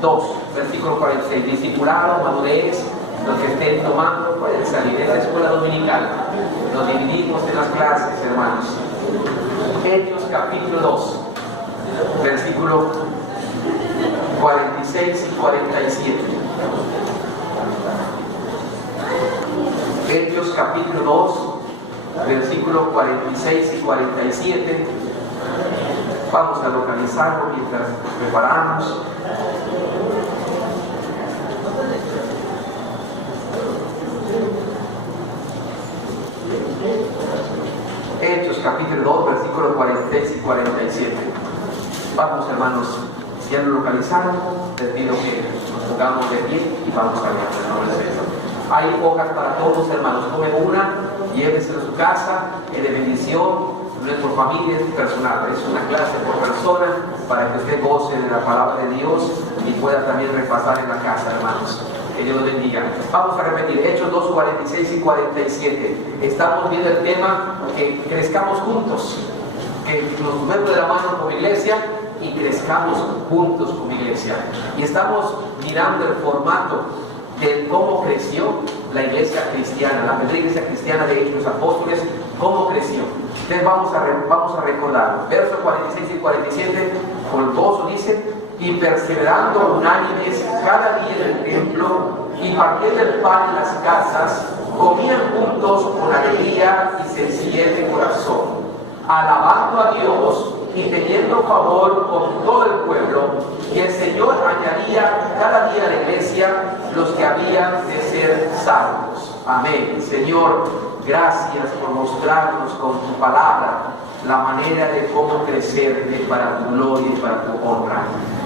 2, versículo 46. Discipulado, madurez, los que estén tomando pueden salir de la escuela dominical. Nos dividimos en las clases, hermanos. Hechos capítulo 2, versículo 46 y 47. Hechos capítulo 2, versículos 46 y 47. Vamos a localizarlo mientras nos preparamos. Hechos capítulo 2, versículos 46 y 47. Vamos, hermanos, si ya lo localizaron, les pido que nos pongamos de pie y vamos a leer el nombre de Dios. Hay hojas para todos, hermanos. Tomen una, llévensela a su casa, es de bendición. No es por familia, es personal, es una clase por persona para que usted goce de la palabra de Dios y pueda también repasar en la casa, hermanos. Que Dios los bendiga. Vamos a repetir, Hechos 2, 46 y 47. Estamos viendo el tema que crezcamos juntos, que nos tomemos de la mano como iglesia y crezcamos juntos como iglesia. Y estamos mirando el formato de cómo creció la iglesia cristiana, la primera iglesia cristiana de Hechos de los Apóstoles, cómo creció. Entonces vamos a recordar, versos 46 y 47, con gozo dice: y perseverando unánimes cada día en el templo y partiendo el pan en las casas, comían juntos con alegría y sencillez de corazón, alabando a Dios y teniendo favor con todo el pueblo, y el Señor añadía cada día a la iglesia los que habían de ser salvos. Amén. Señor, gracias por mostrarnos con tu palabra la manera de cómo crecer para tu gloria y para tu honra.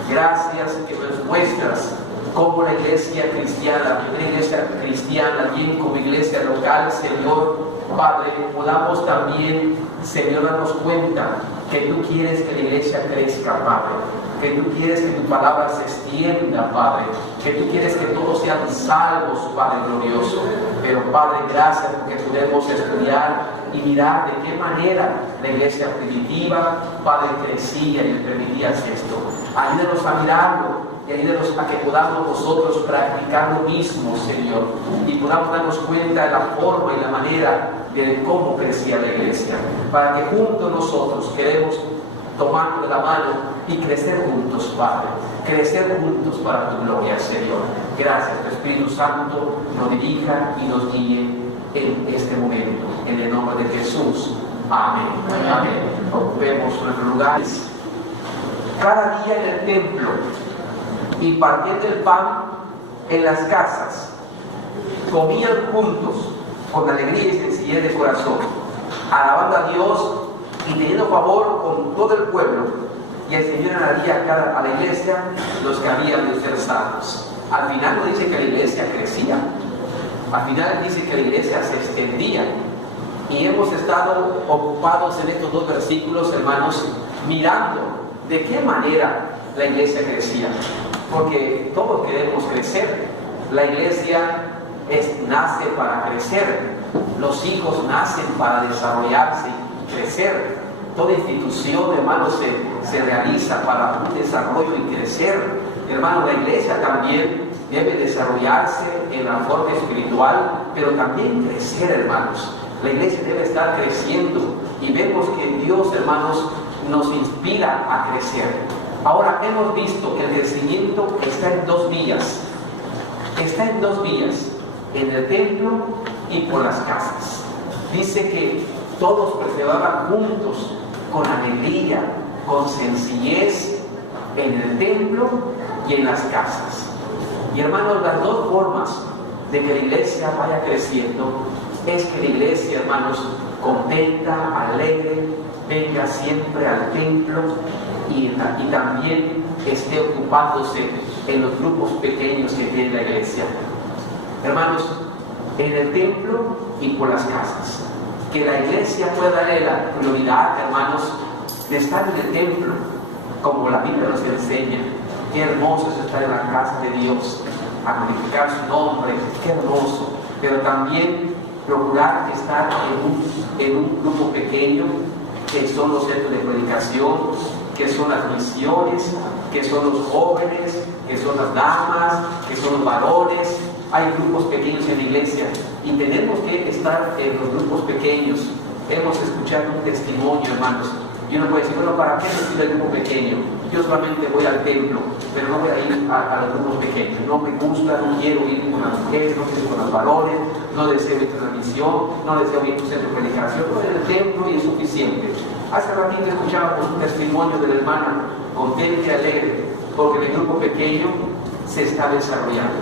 Gracias que nos muestras cómo la iglesia cristiana, la primera iglesia cristiana, bien como iglesia local, Señor, Padre, podamos también, Señor, darnos cuenta que tú quieres que la iglesia crezca, Padre, que tú quieres que tu palabra se extienda, Padre, que tú quieres que todos sean salvos, Padre glorioso. Pero, Padre, gracias porque podemos estudiar y mirar de qué manera la iglesia primitiva, Padre, crecía y le permitías esto. Ayúdanos a mirarlo y ayúdanos a que podamos nosotros practicar lo mismo, Señor, y podamos darnos cuenta de la forma y la manera de cómo crecía la iglesia, para que juntos nosotros queremos tomarnos de la mano y crecer juntos, Padre, crecer juntos para tu gloria, Señor. Gracias, tu Espíritu Santo nos dirija y nos guíe en este momento, en el nombre de Jesús. Amén. Amén. Ocupemos nuestros lugares. Cada día en el templo y partiendo el pan en las casas, comían juntos con alegría y sencillez de corazón, alabando a Dios y teniendo favor con todo el pueblo, y el Señor añadía a la iglesia los que habían de ser salvos. Al final no dice que la iglesia crecía, al final dice que la iglesia se extendía. Y hemos estado ocupados en estos dos versículos, hermanos, mirando de qué manera la iglesia crecía, porque todos queremos crecer. La iglesia nace para crecer, los hijos nacen para desarrollarse y crecer. Toda institución, hermano, se realiza para un desarrollo y crecer. Hermano, la iglesia también debe desarrollarse en la forma espiritual, pero también crecer, hermanos. La iglesia debe estar creciendo y vemos que Dios, hermanos, nos inspira a crecer. Ahora hemos visto que el crecimiento está en dos vías. Está en dos vías, en el templo y por las casas. Dice que todos perseveraban juntos, con alegría, con sencillez, en el templo y en las casas. Y hermanos, las dos formas de que la iglesia vaya creciendo es que la iglesia, hermanos, contenta, alegre, venga siempre al templo y también esté ocupándose en los grupos pequeños que tiene la iglesia. Hermanos, en el templo y por las casas. Que la iglesia pueda darle la prioridad, hermanos, de estar en el templo, como la Biblia nos enseña. Qué hermoso es estar en la casa de Dios, a glorificar su nombre, qué hermoso. Pero también procurar estar en un grupo pequeño, que son los centros de predicación, que son las misiones, que son los jóvenes, que son las damas, que son los varones. Hay grupos pequeños en la iglesia y tenemos que estar en los grupos pequeños. Hemos escuchado un testimonio, hermanos, y uno puede decir, bueno, ¿para qué necesito el grupo pequeño? Yo solamente voy al templo, pero no voy a ir a los grupos pequeños. No me gusta, no quiero ir con las mujeres, no quiero ir con los varones, no deseo ir a la misión, no deseo ir a un centro de predicación, no en el templo y es suficiente. Hace ratito escuchábamos un testimonio de la hermana contenta y alegre, porque en el grupo pequeño se está desarrollando.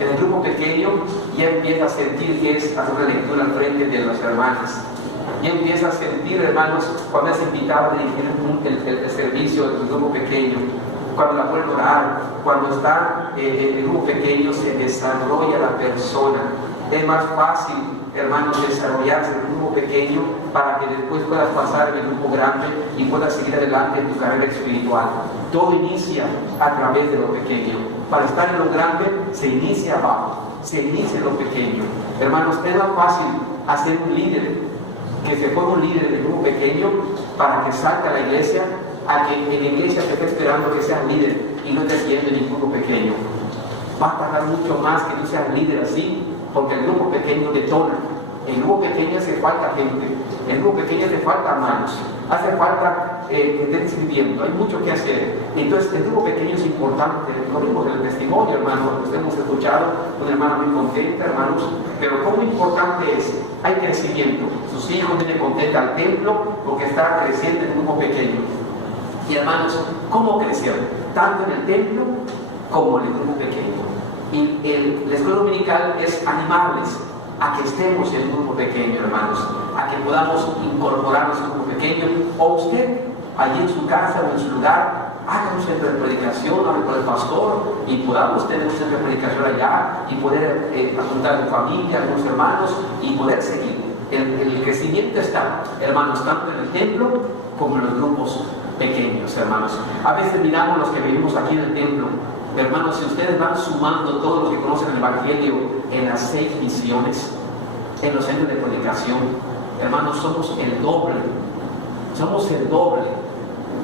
En el grupo pequeño ya empieza a sentir que es hacer una lectura al frente de las hermanas. Ya empieza a sentir, hermanos, cuando es invitado a dirigir el servicio del grupo pequeño, cuando la pueden orar, cuando está en el grupo pequeño se desarrolla la persona. Es más fácil, hermanos, desarrollarse en el grupo pequeño para que después puedas pasar en el grupo grande y puedas seguir adelante en tu carrera espiritual. Todo inicia a través de lo pequeño. Para estar en lo grande se inicia abajo, se inicia en lo pequeño. Hermanos, es más fácil hacer un líder, que se ponga un líder en el grupo pequeño para que salga a la iglesia, a que en la iglesia se esté esperando que seas líder y no estés yendo en el grupo pequeño. Va a tardar mucho más que tú seas líder así, porque el grupo pequeño detona. En el grupo pequeño hace falta gente, en el grupo pequeño hace falta manos, hace falta que estén sirviendo, hay mucho que hacer. Entonces el grupo pequeño es importante. Lo vimos en el testimonio, hermanos, que hemos escuchado, una hermana muy contenta, hermanos, pero como importante es, hay crecimiento. Sus hijos vienen contentos al templo porque está creciendo en un grupo pequeño. Y hermanos, ¿cómo crecer? Tanto en el templo como en el grupo pequeño. Y la escuela dominical es animarles a que estemos en un grupo pequeño, hermanos, a que podamos incorporarnos en un grupo pequeño, o usted, allí en su casa o en su lugar, haga un centro de predicación, hable con el pastor, y podamos tener un centro de predicación allá, y poder juntar a tu familia, a algunos hermanos, y poder seguir. El crecimiento está, hermanos, tanto en el templo como en los grupos pequeños, hermanos. A veces miramos los que vivimos aquí en el templo. Hermanos, si ustedes van sumando todos los que conocen el Evangelio en las 6 misiones, en los centros de predicación, hermanos, somos el doble. Somos el doble.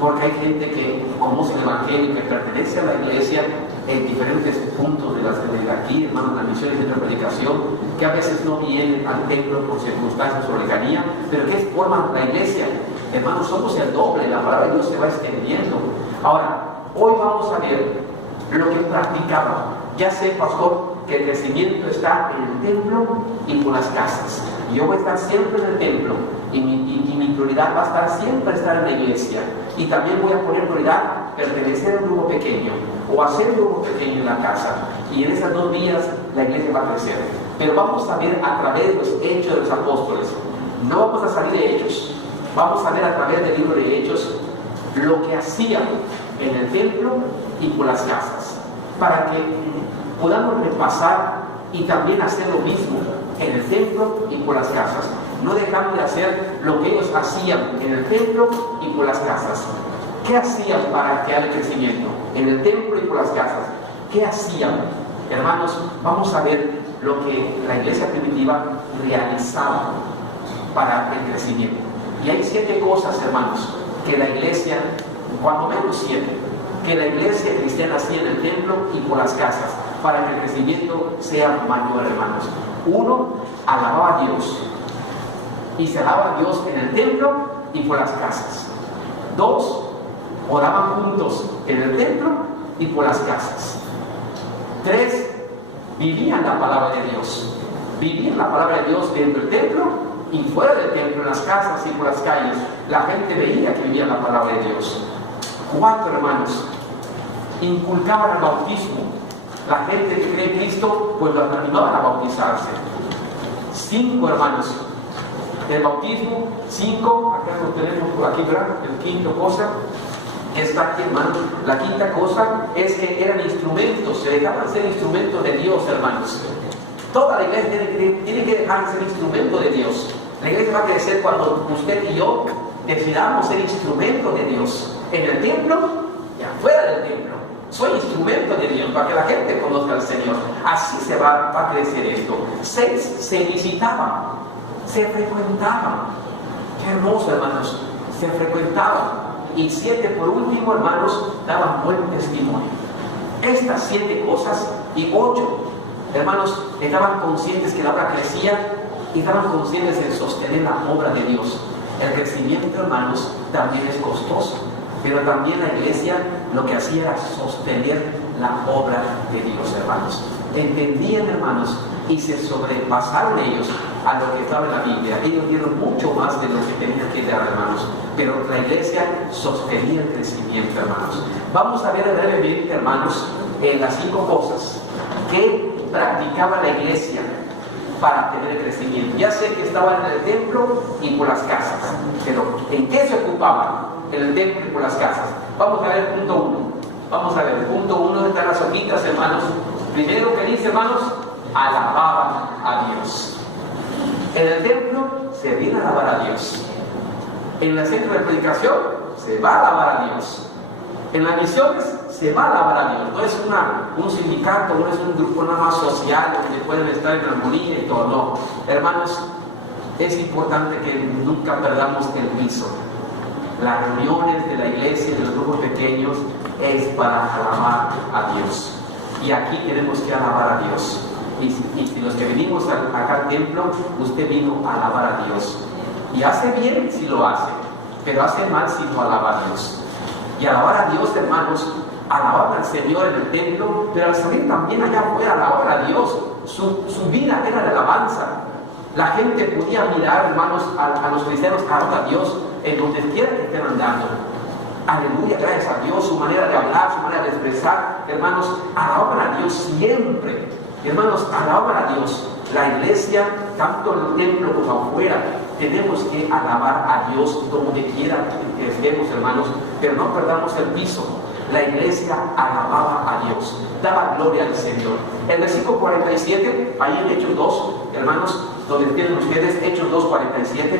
Porque hay gente que conoce el Evangelio, que pertenece a la iglesia en diferentes puntos de aquí, hermanos, en la misión y centro de predicación, que a veces no vienen al templo por circunstancias o lejanía, pero que forman la iglesia. Hermanos, somos el doble. La palabra de Dios se va extendiendo. Ahora, hoy vamos a ver lo que practicaba. Ya sé, pastor, que el crecimiento está en el templo y por las casas. Yo voy a estar siempre en el templo y mi prioridad va a estar siempre estar en la iglesia. Y también voy a poner prioridad pertenecer a un grupo pequeño o hacer un grupo pequeño en la casa. Y en esas 2 vías la iglesia va a crecer. Pero vamos a ver a través de los hechos de los apóstoles. No vamos a salir de Hechos. Vamos a ver a través del libro de Hechos lo que hacían en el templo y por las casas, para que podamos repasar y también hacer lo mismo en el templo y por las casas. No dejando de hacer lo que ellos hacían en el templo y por las casas. ¿Qué hacían para crear el crecimiento? En el templo y por las casas. ¿Qué hacían? Hermanos, vamos a ver lo que la iglesia primitiva realizaba para el crecimiento. Y hay 7 cosas, hermanos, que la iglesia, cuando menos 7, que la iglesia cristiana hacía en el templo y por las casas, para que el crecimiento sea mayor, hermanos. 1, alababa a Dios. Y se alaba a Dios en el templo y por las casas. 2, oraban juntos en el templo y por las casas. 3, vivían la palabra de Dios. Vivían la palabra de Dios dentro del templo y fuera del templo, en las casas y por las calles. La gente veía que vivían la palabra de Dios. 4, hermanos, inculcaban el bautismo. La gente que cree en Cristo, pues los animaban a bautizarse. 5, hermanos, el bautismo. 5, acá lo tenemos por aquí, ¿verdad? El quinto cosa está aquí, hermanos. La quinta cosa es que eran instrumentos, se dejaban ser instrumentos de Dios, hermanos. Toda la iglesia tiene que dejar de ser instrumento de Dios. La iglesia va a crecer cuando usted y yo decidamos ser instrumento de Dios en el templo y afuera del templo. Soy instrumento de Dios para que la gente conozca al Señor. Así se va a crecer esto. 6, se visitaban, se frecuentaban. Qué hermoso, hermanos. Se frecuentaban. y 7 por último, hermanos, daban buen testimonio. Estas 7 cosas y 8, hermanos, estaban conscientes que la obra crecía y estaban conscientes de sostener la obra de Dios. El crecimiento, hermanos, también es costoso, pero también la iglesia lo que hacía era sostener la obra de Dios, hermanos. Entendían, hermanos, y se sobrepasaron ellos a lo que estaba en la Biblia. Ellos dieron mucho más de lo que tenían que dar, hermanos, pero la iglesia sostenía el crecimiento, hermanos. Vamos a ver brevemente, hermanos, las 5 cosas que practicaba la iglesia para tener el crecimiento. Ya sé que estaban en el templo y por las casas, pero ¿en qué se ocupaban? En el templo y por las casas. Vamos a ver punto 1. Vamos a ver, el punto 1 están las hojitas, hermanos. Primero que dice, hermanos, alababan a Dios. En el templo se viene a alabar a Dios. En el centro de predicación se va a alabar a Dios. En las misiones se va a alabar a Dios. No es un sindicato, no es un grupo nada más social donde pueden estar en armonía y todo. No, hermanos, es importante que nunca perdamos el piso. Las reuniones de la iglesia, de los grupos pequeños, es para alabar a Dios. Y aquí tenemos que alabar a Dios. Y si los que venimos acá al templo, usted vino a alabar a Dios. Y hace bien si lo hace, pero hace mal si no alaba a Dios. Y alabar a Dios, hermanos, alabar al Señor en el templo, pero al salir también allá afuera alabar a Dios. Su vida era de alabanza. La gente podía mirar, hermanos, a los cristianos, alabar a Dios en donde quiera que estén andando. Aleluya, gracias a Dios, su manera de hablar, su manera de expresar, hermanos, alaban a Dios siempre. Hermanos, alaban a Dios. La iglesia, tanto en el templo como afuera, tenemos que alabar a Dios donde quiera que estemos, hermanos, pero no perdamos el piso. La iglesia alababa a Dios, daba gloria al Señor. El versículo 47, ahí en Hechos 2, hermanos, donde tienen ustedes Hechos 2:47,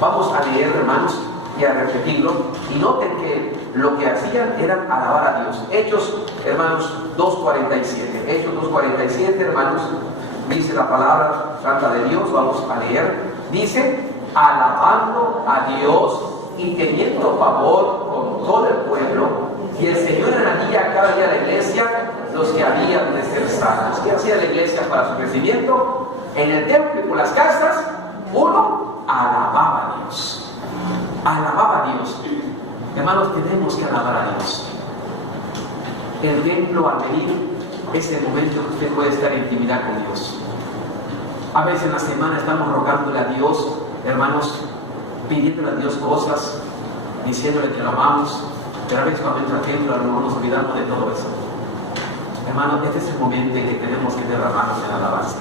vamos a leer, hermanos, y a repetirlo, y noten que lo que hacían era alabar a Dios. Hechos, hermanos, 2:47. Hechos 2:47, hermanos, dice la palabra santa de Dios, vamos a leer. Dice, alabando a Dios y teniendo favor con todo el pueblo, y el Señor añadía cada día a la iglesia los que habían de ser salvos. ¿Qué hacía la iglesia para su crecimiento? En el templo y por las casas, uno alababa a Dios. Alababa a Dios. Hermanos, tenemos que alabar a Dios. El templo al venir es el momento que usted puede estar en intimidad con Dios. A veces en la semana estamos rogándole a Dios, hermanos, pidiéndole a Dios cosas, diciéndole que lo amamos, pero a veces cuando entra al templo, a lo mejor nos olvidamos de todo eso. Hermanos, este es el momento en que tenemos que derramarnos en alabanza.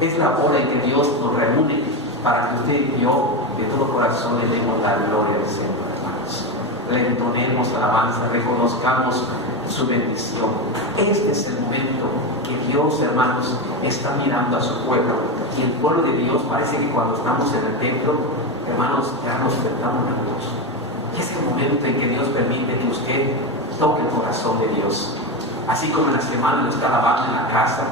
Es la hora en que Dios nos reúne para que usted y yo de todo corazón le demos la gloria al Señor, hermanos. Le entonemos alabanza, reconozcamos su bendición. Este es el momento que Dios, hermanos, está mirando a su pueblo. Y el pueblo de Dios parece que cuando estamos en el templo, hermanos, ya nos despertamos a Dios. Y es el momento en que Dios permite que usted toque el corazón de Dios. Así como en la semana lo está alabando en la casa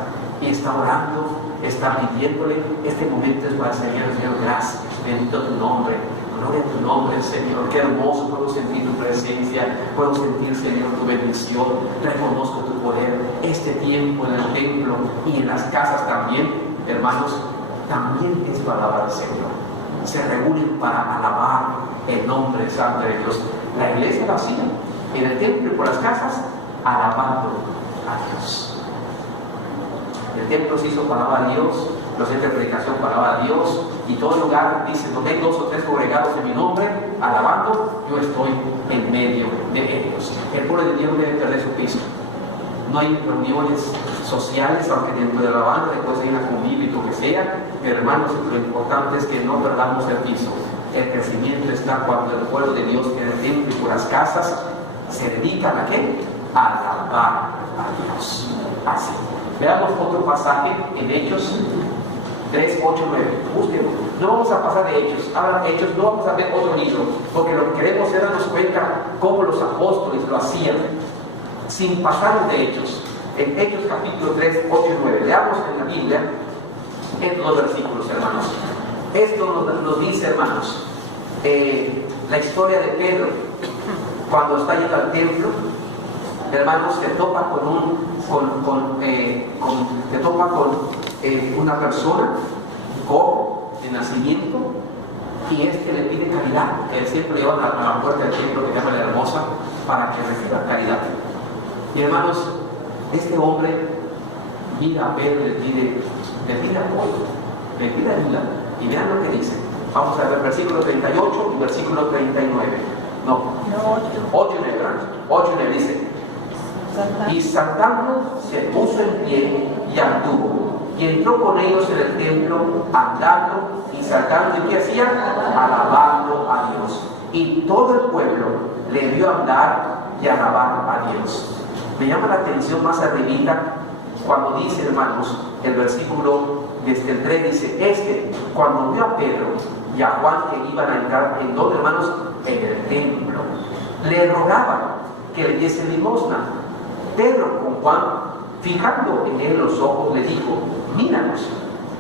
y está orando, está pidiéndole, este momento es para el Señor. Señor, gracias, bendito tu nombre, gloria a tu nombre, Señor. Qué hermoso, puedo sentir tu presencia, puedo sentir, Señor, tu bendición, reconozco tu poder. Este tiempo en el templo y en las casas también, hermanos, también es para alabar al Señor. Se reúnen para alabar el nombre santo de Dios. La iglesia lo hacía en el templo y por las casas, alabando a Dios. El templo se hizo para alabar a Dios, los centros de predicación para alabar a Dios, y todo lugar dice, donde hay 2 o 3 congregados en mi nombre, alabando, yo estoy en medio de ellos. El pueblo de Dios debe perder su piso. No hay reuniones sociales, aunque dentro de la alabanza después hay una convivio y lo que sea, pero hermanos, lo importante es que no perdamos el piso. El crecimiento está cuando el pueblo de Dios en el templo y por las casas se dedican a ¿qué? A alabar a Dios. Así. Veamos otro pasaje en Hechos 3, 8, 9. Búsquenlo. No vamos a pasar de Hechos. Ahora, Hechos, no vamos a ver otro libro, porque lo que queremos es darnos cuenta cómo los apóstoles lo hacían, sin pasar de Hechos. En Hechos capítulo 3, 8 y 9. Leamos en la Biblia estos 2 versículos, hermanos. Esto nos dice, hermanos, la historia de Pedro, cuando está yendo al templo, hermanos, se topa con una persona, cojo de nacimiento, y le pide caridad, que él siempre lleva a la puerta del templo que llama la Hermosa, para que reciba caridad. Y hermanos, este hombre mira a Pedro y le pide apoyo, le pide ayuda, y vean lo que dice. Vamos a ver versículo 38 y versículo 39. No, 8 y 9 dice: y saltando se puso en pie y anduvo, y entró con ellos en el templo, andando y saltando. ¿Y qué hacía? Alabando a Dios. Y todo el pueblo le vio andar y alabar a Dios. Me llama la atención más arribita cuando dice, hermanos, el versículo desde el 3 dice: cuando vio a Pedro y a Juan que iban a entrar, ¿en dónde, hermanos? En el templo, le rogaba que le diese limosna. Pedro con Juan, fijando en él los ojos, le dijo: míranos.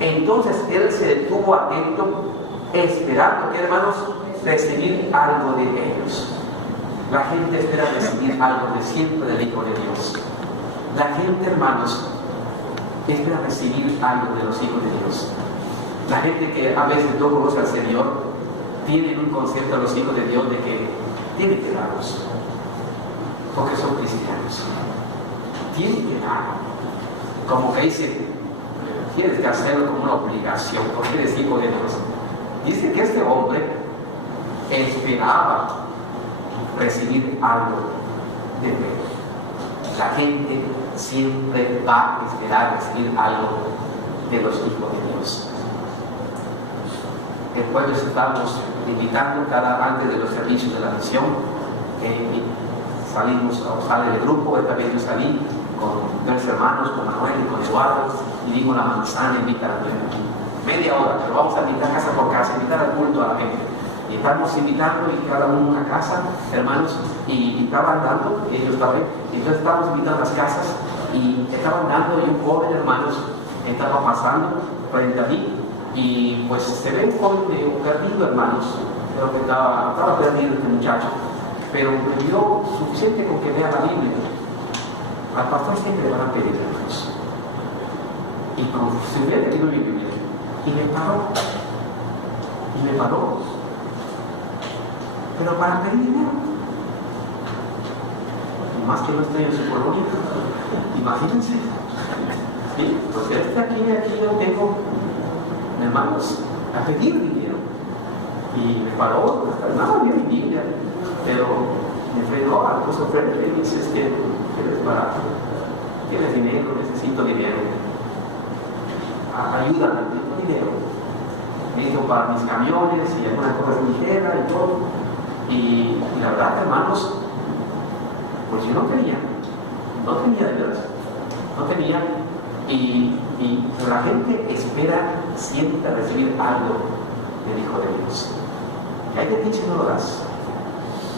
Entonces él se detuvo atento, esperando, hermanos, recibir algo de ellos. La gente espera recibir algo de siempre del Hijo de Dios. La gente, hermanos, espera recibir algo de los hijos de Dios. La gente que a veces no conoce al Señor tiene un concepto de los hijos de Dios de que tienen que darlos, porque son cristianos. Tienen que dar, como que dice, tienes que hacerlo como una obligación, porque eres hijo de Dios. Dice que este hombre esperaba recibir algo de Pedro. La gente siempre va a esperar recibir algo de los hijos de Dios. El pueblo estamos invitando antes de los servicios de la misión, sale el grupo. Esta vez yo salí con 3 hermanos, con Manuel y con Eduardo, y dimos la manzana, invitar media hora, pero vamos a invitar casa por casa, invitar al culto a la gente. Y estamos invitando, y cada uno una casa, hermanos, y estaban dando, y ellos también, entonces estábamos invitando a las casas, y estaban dando, y un joven, hermanos, estaba pasando frente a mí, y pues se ve un joven medio perdido, hermanos, creo que estaba perdido este muchacho, pero me dio suficiente con que vea la Biblia. Al pastor siempre le van a pedir, hermanos, y como si hubiera tenido mi Biblia, y me paró, pero para pedir dinero, y más que no estoy en su colonia, imagínense. Sí, pues aquí yo tengo, hermanos, a pedir dinero, y me paró, nada bien mi Biblia, pero me frenó, puso frente y me dice: ¿quieres barato? ¿Tienes dinero? Necesito dinero. Ayúdame, tengo dinero. Me dijo para mis camiones y algunas cosas ligeras y todo. Y la verdad, hermanos, pues yo no tenía de verdad, no tenía. Y la gente espera siempre recibir algo del Hijo de Dios. Y hay de ti si no lo das.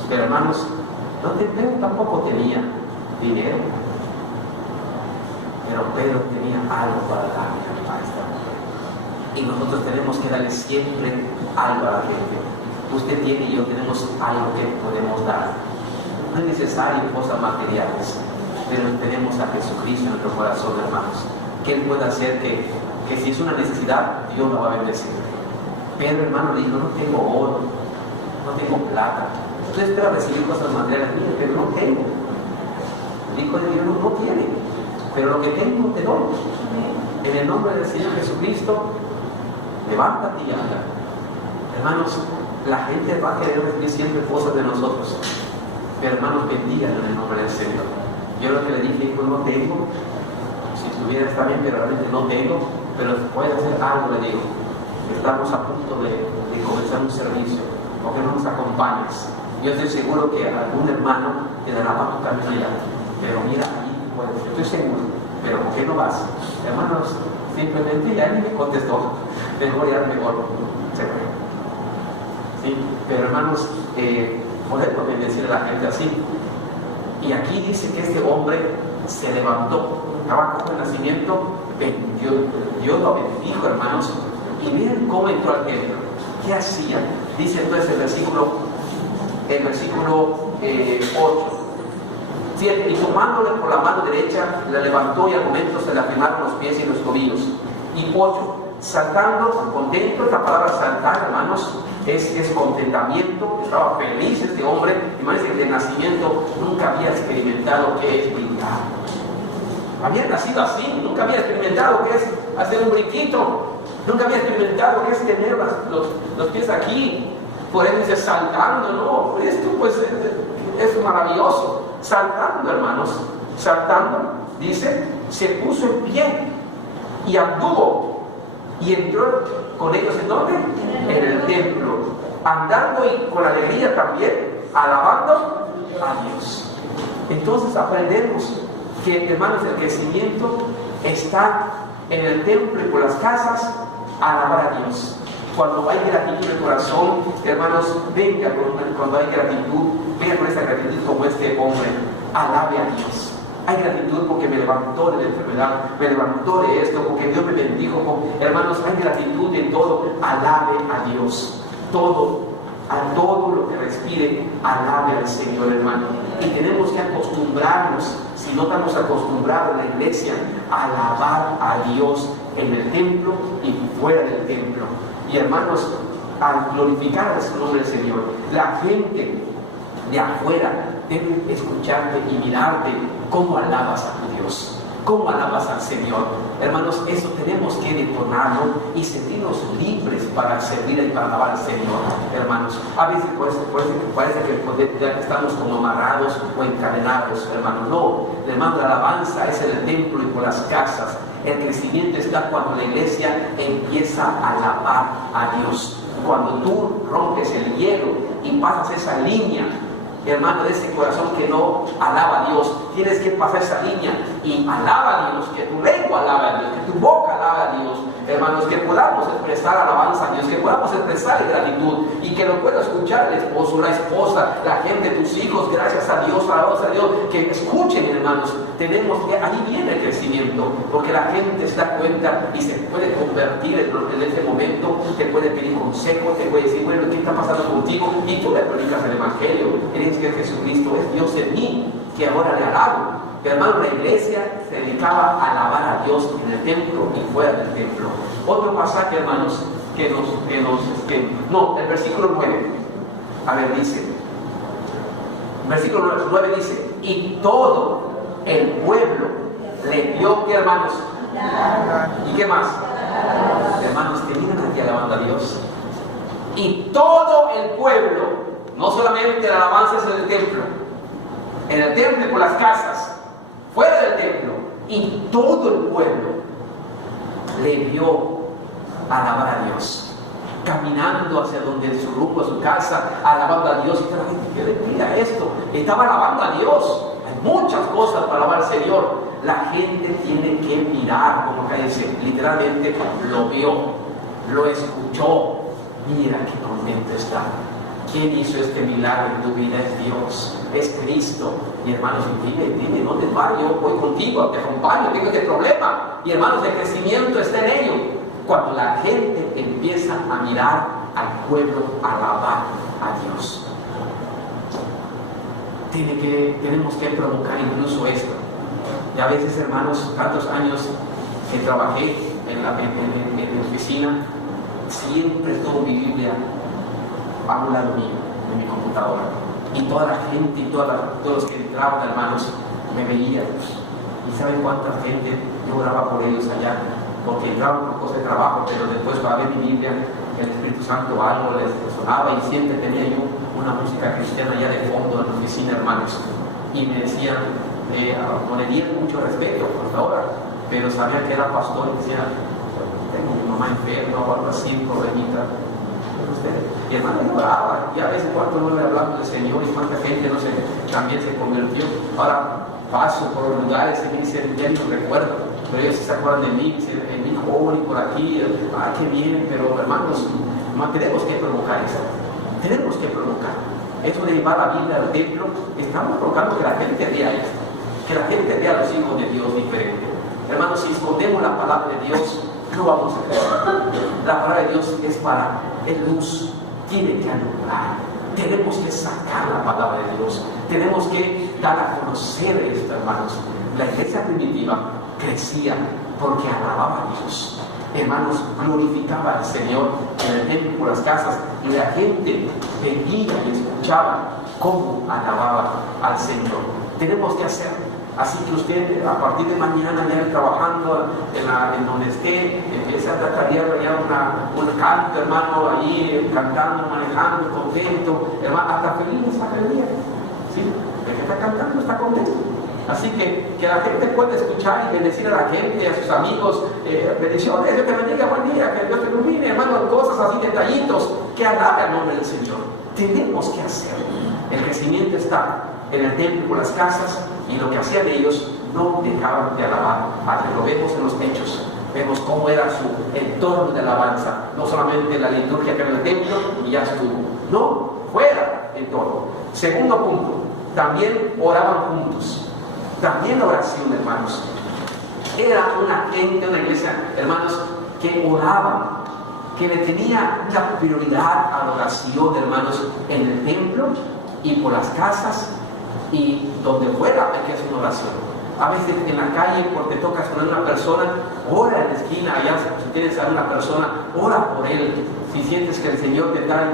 Pero hermanos, Pedro tampoco tenía dinero, pero Pedro tenía algo para darle a esta mujer. Y nosotros tenemos que darle siempre algo a la gente. Usted tiene y yo tenemos algo que podemos dar. No es necesario cosas materiales, pero tenemos a Jesucristo en nuestro corazón, hermanos, que Él puede hacer que si es una necesidad, Dios lo va a bendecir. Pedro, hermano, le dijo: no tengo oro, no tengo plata. Usted espera recibir cosas materiales mías, pero no tengo. El Hijo de Dios no tiene, pero lo que tengo te doy. En el nombre del Señor Jesucristo, levántate y anda. Hermanos, la gente va a querer recibir siempre cosas de nosotros, pero hermanos, bendíganlo en el nombre del Señor. Yo lo que le dije: hijo, no tengo. Si estuviera está bien, pero realmente no tengo, pero puede hacer algo. Le digo: estamos a punto de comenzar un servicio, ¿por qué no nos acompañas? Yo estoy seguro que algún hermano te dará para tu tranquila, pero mira, ahí puedes, estoy seguro, pero ¿por qué no vas? Hermanos, simplemente ya me contestó: mejor ya se fue. ¿Sí? Pero hermanos, podemos bendecir a la gente así. Y aquí dice que este hombre se levantó, estaba con el nacimiento, Dios lo bendijo, hermanos, y miren cómo entró al templo. ¿Qué hacía? Dice entonces el versículo el versículo 8. 7. Y tomándole por la mano derecha, la levantó y al momento se le afirmaron los pies y los tobillos. Y 8. Saltando, contento. Esta palabra saltar, hermanos, es contentamiento. Estaba feliz este hombre. Imagínense que de nacimiento nunca había experimentado qué es brincar. Había nacido así, nunca había experimentado qué es hacer un brinquito. Nunca había experimentado qué es tener los pies aquí. Por eso dice saltando, ¿no? Esto pues es maravilloso. Saltando, hermanos, saltando, dice, se puso en pie y anduvo y entró con ellos. ¿En dónde? En el templo, andando y con alegría también, alabando a Dios. Entonces aprendemos que, hermanos, el crecimiento está en el templo y por las casas, alabar a Dios. Cuando hay gratitud en el corazón, hermanos, venga cuando hay gratitud, venga con esta gratitud como este hombre, alabe a Dios. Hay gratitud porque me levantó de la enfermedad, me levantó de esto, porque Dios me bendijo. Hermanos, hay gratitud en todo, alabe a Dios. A todo lo que respire, alabe al Señor, hermano. Y tenemos que acostumbrarnos, si no estamos acostumbrados en la iglesia, a alabar a Dios en el templo y fuera del templo. Y hermanos, al glorificar el nombre del Señor, la gente de afuera debe escucharte y mirarte cómo alabas a tu Dios, cómo alabas al Señor. Hermanos, eso tenemos que detonarlo y sentirnos libres para servir y para alabar al Señor, hermanos. A veces parece que estamos como amarrados o encadenados, hermanos. No, hermano, la alabanza es en el templo y por las casas. El crecimiento está cuando la iglesia empieza a alabar a Dios. Cuando tú rompes el hielo y pasas esa línea, hermano, de ese corazón que no alaba a Dios, tienes que pasar esa línea y alaba a Dios, que tu lengua alaba a Dios, que tu boca alaba a Dios, hermanos, que podamos expresar alabanza a Dios, que podamos expresar gratitud y que lo pueda escuchar el esposo, la esposa, la gente, tus hijos, gracias a Dios, alabados a Dios, que escuchen, hermanos. Tenemos que, ahí viene el crecimiento, porque la gente se da cuenta y se puede convertir en ese momento, te puede pedir consejo, te puede decir, bueno, ¿qué está pasando contigo? Y tú le predicas el Evangelio, eres que Jesucristo es Dios en mí, que ahora le alabo. Hermano, la iglesia se dedicaba a alabar a Dios en el templo y fuera del templo. Otro pasaje, hermanos, el versículo 9, a ver, dice, versículo 9 dice, y todo el pueblo le dio, ¿qué, hermanos? ¿Y qué más? Hermanos, que miran aquí alabando a Dios. Y todo el pueblo, no solamente la alabanza es en el templo y por las casas, fuera del templo, y todo el pueblo le vio alabar a Dios, caminando hacia donde su rumbo, a su casa, alabando a Dios. Y la gente, ¿qué le mira esto? Estaba alabando a Dios. Hay muchas cosas para alabar al Señor. La gente tiene que mirar, como acá dice, literalmente lo vio, lo escuchó. Mira qué contento está. ¿Quién hizo este milagro en tu vida? Es Dios, es Cristo. Y hermanos, dime, ¿dónde vas? Yo voy contigo, te acompaño, tengo este problema. Y hermanos, el crecimiento está en ello. Cuando la gente empieza a mirar al pueblo, a alabar a Dios. Tenemos que provocar incluso esto. Y a veces, hermanos, tantos años que trabajé en la oficina, siempre estuvo mi Biblia a un lado mío, en mi computadora. Y toda la gente y todos los que entraban, hermanos, me veían. ¿Y saben cuánta gente yo oraba por ellos allá? Porque entraban por cosas de trabajo, pero después para ver mi Biblia, el Espíritu Santo algo les sonaba y siempre tenía yo una música cristiana allá de fondo en la oficina, hermanos. Y me decían, no le dieron mucho respeto hasta ahora, pero sabía que era pastor y decía, tengo mi mamá enferma o algo así, problemita. Y hermano, yo oraba, y a veces cuánto no le hablamos del Señor y cuánta gente también se convirtió. Ahora paso por los lugares y me dicen, ya no recuerdo, pero ellos se acuerdan de mí, dicen, mi joven por aquí, qué bien, pero hermanos, tenemos que provocar eso, tenemos que provocar. Eso de llevar la Biblia al templo, estamos provocando que la gente vea esto, que la gente vea a los hijos de Dios diferente. Hermanos, si escondemos la palabra de Dios, no vamos a crecer. La palabra de Dios es luz, tiene que alumbrar. Tenemos que sacar la palabra de Dios. Tenemos que dar a conocer esto, hermanos. La iglesia primitiva crecía porque alababa a Dios. Hermanos, glorificaba al Señor en el templo, por las casas, y la gente venía y escuchaba cómo alababa al Señor. Tenemos que hacer. Así que usted, a partir de mañana, ya trabajando en donde esté, empiece a tratar de un canto, hermano, ahí cantando, manejando, contento, hermano, hasta feliz está el día. ¿Sí? El que está cantando está contento. Así que la gente puede escuchar y bendecir a la gente, a sus amigos, bendiciones, Dios te bendiga, buen día, que Dios te ilumine, hermano, cosas así, detallitos, que alabe al nombre del Señor. Tenemos que hacerlo. El crecimiento está en el templo, por las casas, y lo que hacían ellos, no dejaban de alabar. Hasta que lo vemos en los hechos, vemos cómo era su entorno de alabanza, no solamente la liturgia que era en el templo y ya estuvo, no, fuera en todo. Segundo punto, también oraban juntos. También la oración, hermanos. Era una gente, una iglesia, hermanos, que oraban, que le tenía una prioridad a la oración, hermanos, en el templo y por las casas y donde fuera hay que hacer una oración. A veces en la calle, porque tocas con una persona, ora en la esquina, allá si tienes a una persona, ora por él. Si sientes que el Señor te da,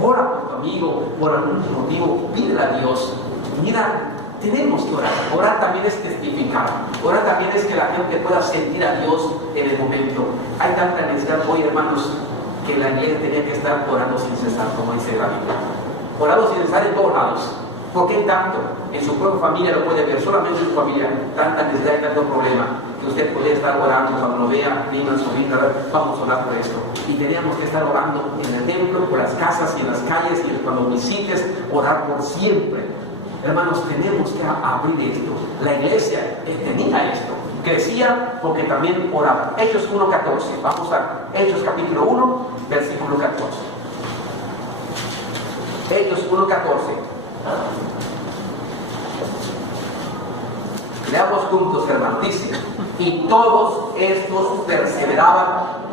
ora por tu amigo, por algún motivo, pídele a Dios. Mira, tenemos que orar. Orar también es testificar. Orar también es que la gente pueda sentir a Dios en el momento. Hay tanta necesidad hoy, hermanos, que la iglesia tenía que estar orando sin cesar, como dice la Biblia. Orando sin cesar en todos lados. ¿Por qué tanto? En su propia familia lo puede ver, solamente en su familia, tanta necesidad y tanto problema, que usted puede estar orando cuando lo vea, prima, sobrina, vamos a orar por esto. Y teníamos que estar orando en el templo, por las casas y en las calles, y cuando visites, orar por siempre. Hermanos, tenemos que abrir esto. La iglesia tenía esto, crecía porque también oraba. Hechos 1:14, vamos a Hechos capítulo 1, versículo 14. Hechos 1:14. Leamos juntos, hermanos. Dice: y todos estos perseveraban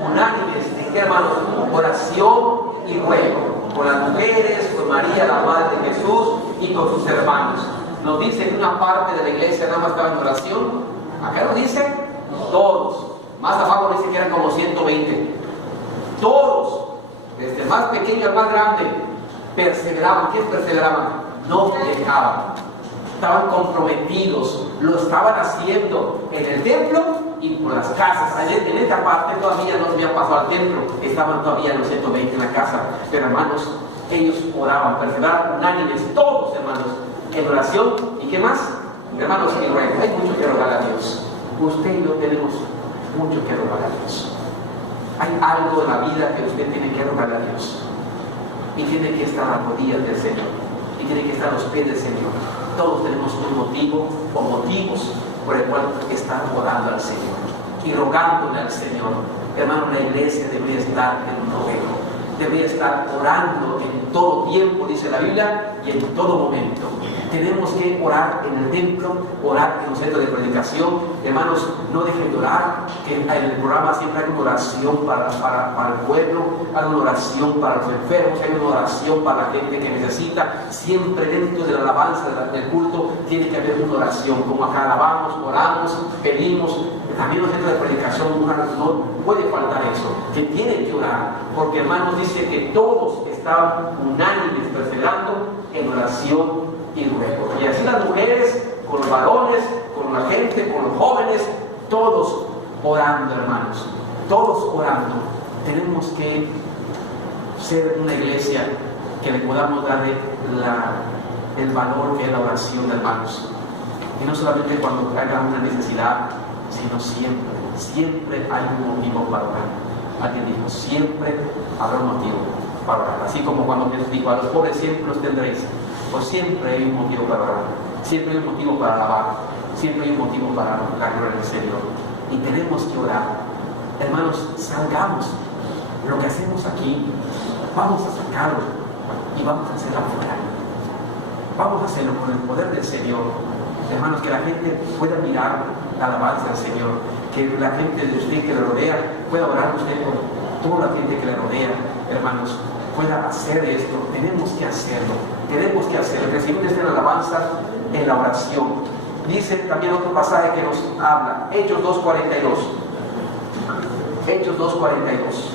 unánimes en, hermanos, oración y ruego, con las mujeres, con María, la madre de Jesús, y con sus hermanos. Nos dice que una parte de la iglesia nada más estaba en oración. Acá nos dice todos. Más abajo dice que eran como 120. Todos, desde el más pequeño al más grande, perseveraban. ¿Qué perseveraban? No dejaban. Estaban comprometidos, lo estaban haciendo en el templo y por las casas. Ayer en esta parte todavía no se había pasado al templo, estaban todavía los 120 en la casa. Pero hermanos, ellos oraban, perseveraban unánimes, todos, hermanos, en oración. ¿Y qué más? Hermanos, y ruego. Hay mucho que rogar a Dios. Usted y yo tenemos mucho que rogar a Dios. Hay algo en la vida que usted tiene que rogar a Dios. Y tiene que estar a las rodillas del Señor. Y tiene que estar a los pies del Señor. Todos tenemos un motivo o motivos por el cual estar orando al Señor y rogándole al Señor. Hermano, la iglesia debería estar en ruego, debería estar orando en todo tiempo, dice la Biblia, y en todo momento. Tenemos que orar en el templo, orar en los centros de predicación. Hermanos, no dejen de orar, que en el programa siempre hay una oración para el pueblo, hay una oración para los enfermos, hay una oración para la gente que necesita. Siempre dentro de la alabanza del culto tiene que haber una oración, como acá alabamos, oramos, pedimos. También los centros de predicación no puede faltar eso, que tienen que orar, porque hermanos dice que todos estaban unánimes, perseverando en oración y ruego. Y así las mujeres, con los varones, con la gente, con los jóvenes, todos orando, hermanos, todos orando. Tenemos que ser una iglesia que le podamos darle el valor que es la oración, hermanos. Y no solamente cuando haya una necesidad, sino siempre hay un motivo para orar. Alguien dijo, siempre habrá un motivo para orar. Así como cuando Jesús dijo, a los pobres siempre los tendréis. Pues siempre hay un motivo para orar, siempre hay un motivo para alabar, siempre hay un motivo para la gloria del Señor. Y tenemos que orar. Hermanos, salgamos. Lo que hacemos aquí, vamos a sacarlo y vamos a hacerlo afuera. Vamos a hacerlo con el poder del Señor. Hermanos, que la gente pueda mirar la alabanza del Señor, que la gente de usted que le rodea pueda orar usted por toda la gente que le rodea, hermanos. pueda hacer esto. Tenemos que hacerlo. Tenemos que hacerlo. El crecimiento está en la alabanza, en la oración. Dice también otro pasaje que nos habla, Hechos 2:42. Hechos 2:42.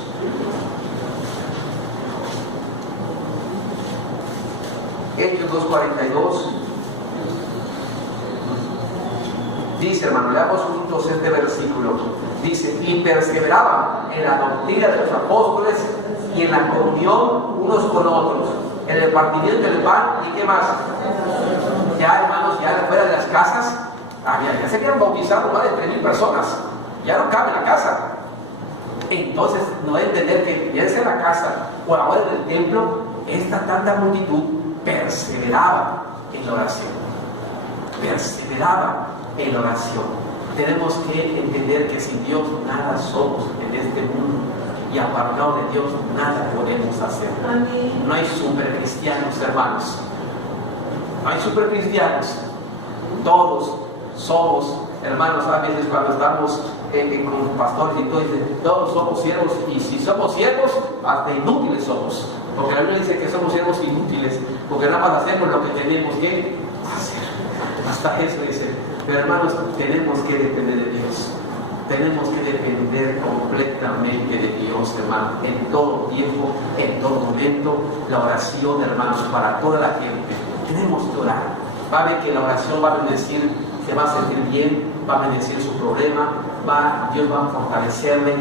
Hechos 2:42. Dice, hermano, leamos juntos este versículo. Dice, y perseveraban en la doctrina de los apóstoles y en la comunión unos con otros, en el partimiento del pan y qué más. Ya, hermanos, ya fuera de las casas, ya se habían bautizado más de 3,000 personas. Ya no cabe en la casa. Entonces, no hay que entender que ya sea en la casa o ahora en el templo, esta tanta multitud perseveraba en la oración. Perseveraba en la oración. Tenemos que entender que sin Dios nada somos en este mundo y apartado de Dios nada podemos hacer. Amén. No hay super cristianos, hermanos. No hay super cristianos. Todos somos hermanos. A veces cuando estamos con pastores y todo, dicen, todos somos siervos, y si somos siervos, hasta inútiles somos. Porque la Biblia dice que somos siervos inútiles, porque nada más hacemos lo que tenemos que hacer. Hasta eso dice. Pero hermanos, tenemos que depender de Dios. Tenemos que depender completamente de Dios, hermano, en todo tiempo, en todo momento. La oración, hermanos, para toda la gente. Tenemos que orar. Va a ver que la oración va a bendecir, se va a sentir bien, va a bendecir su problema, Dios va a fortalecerle.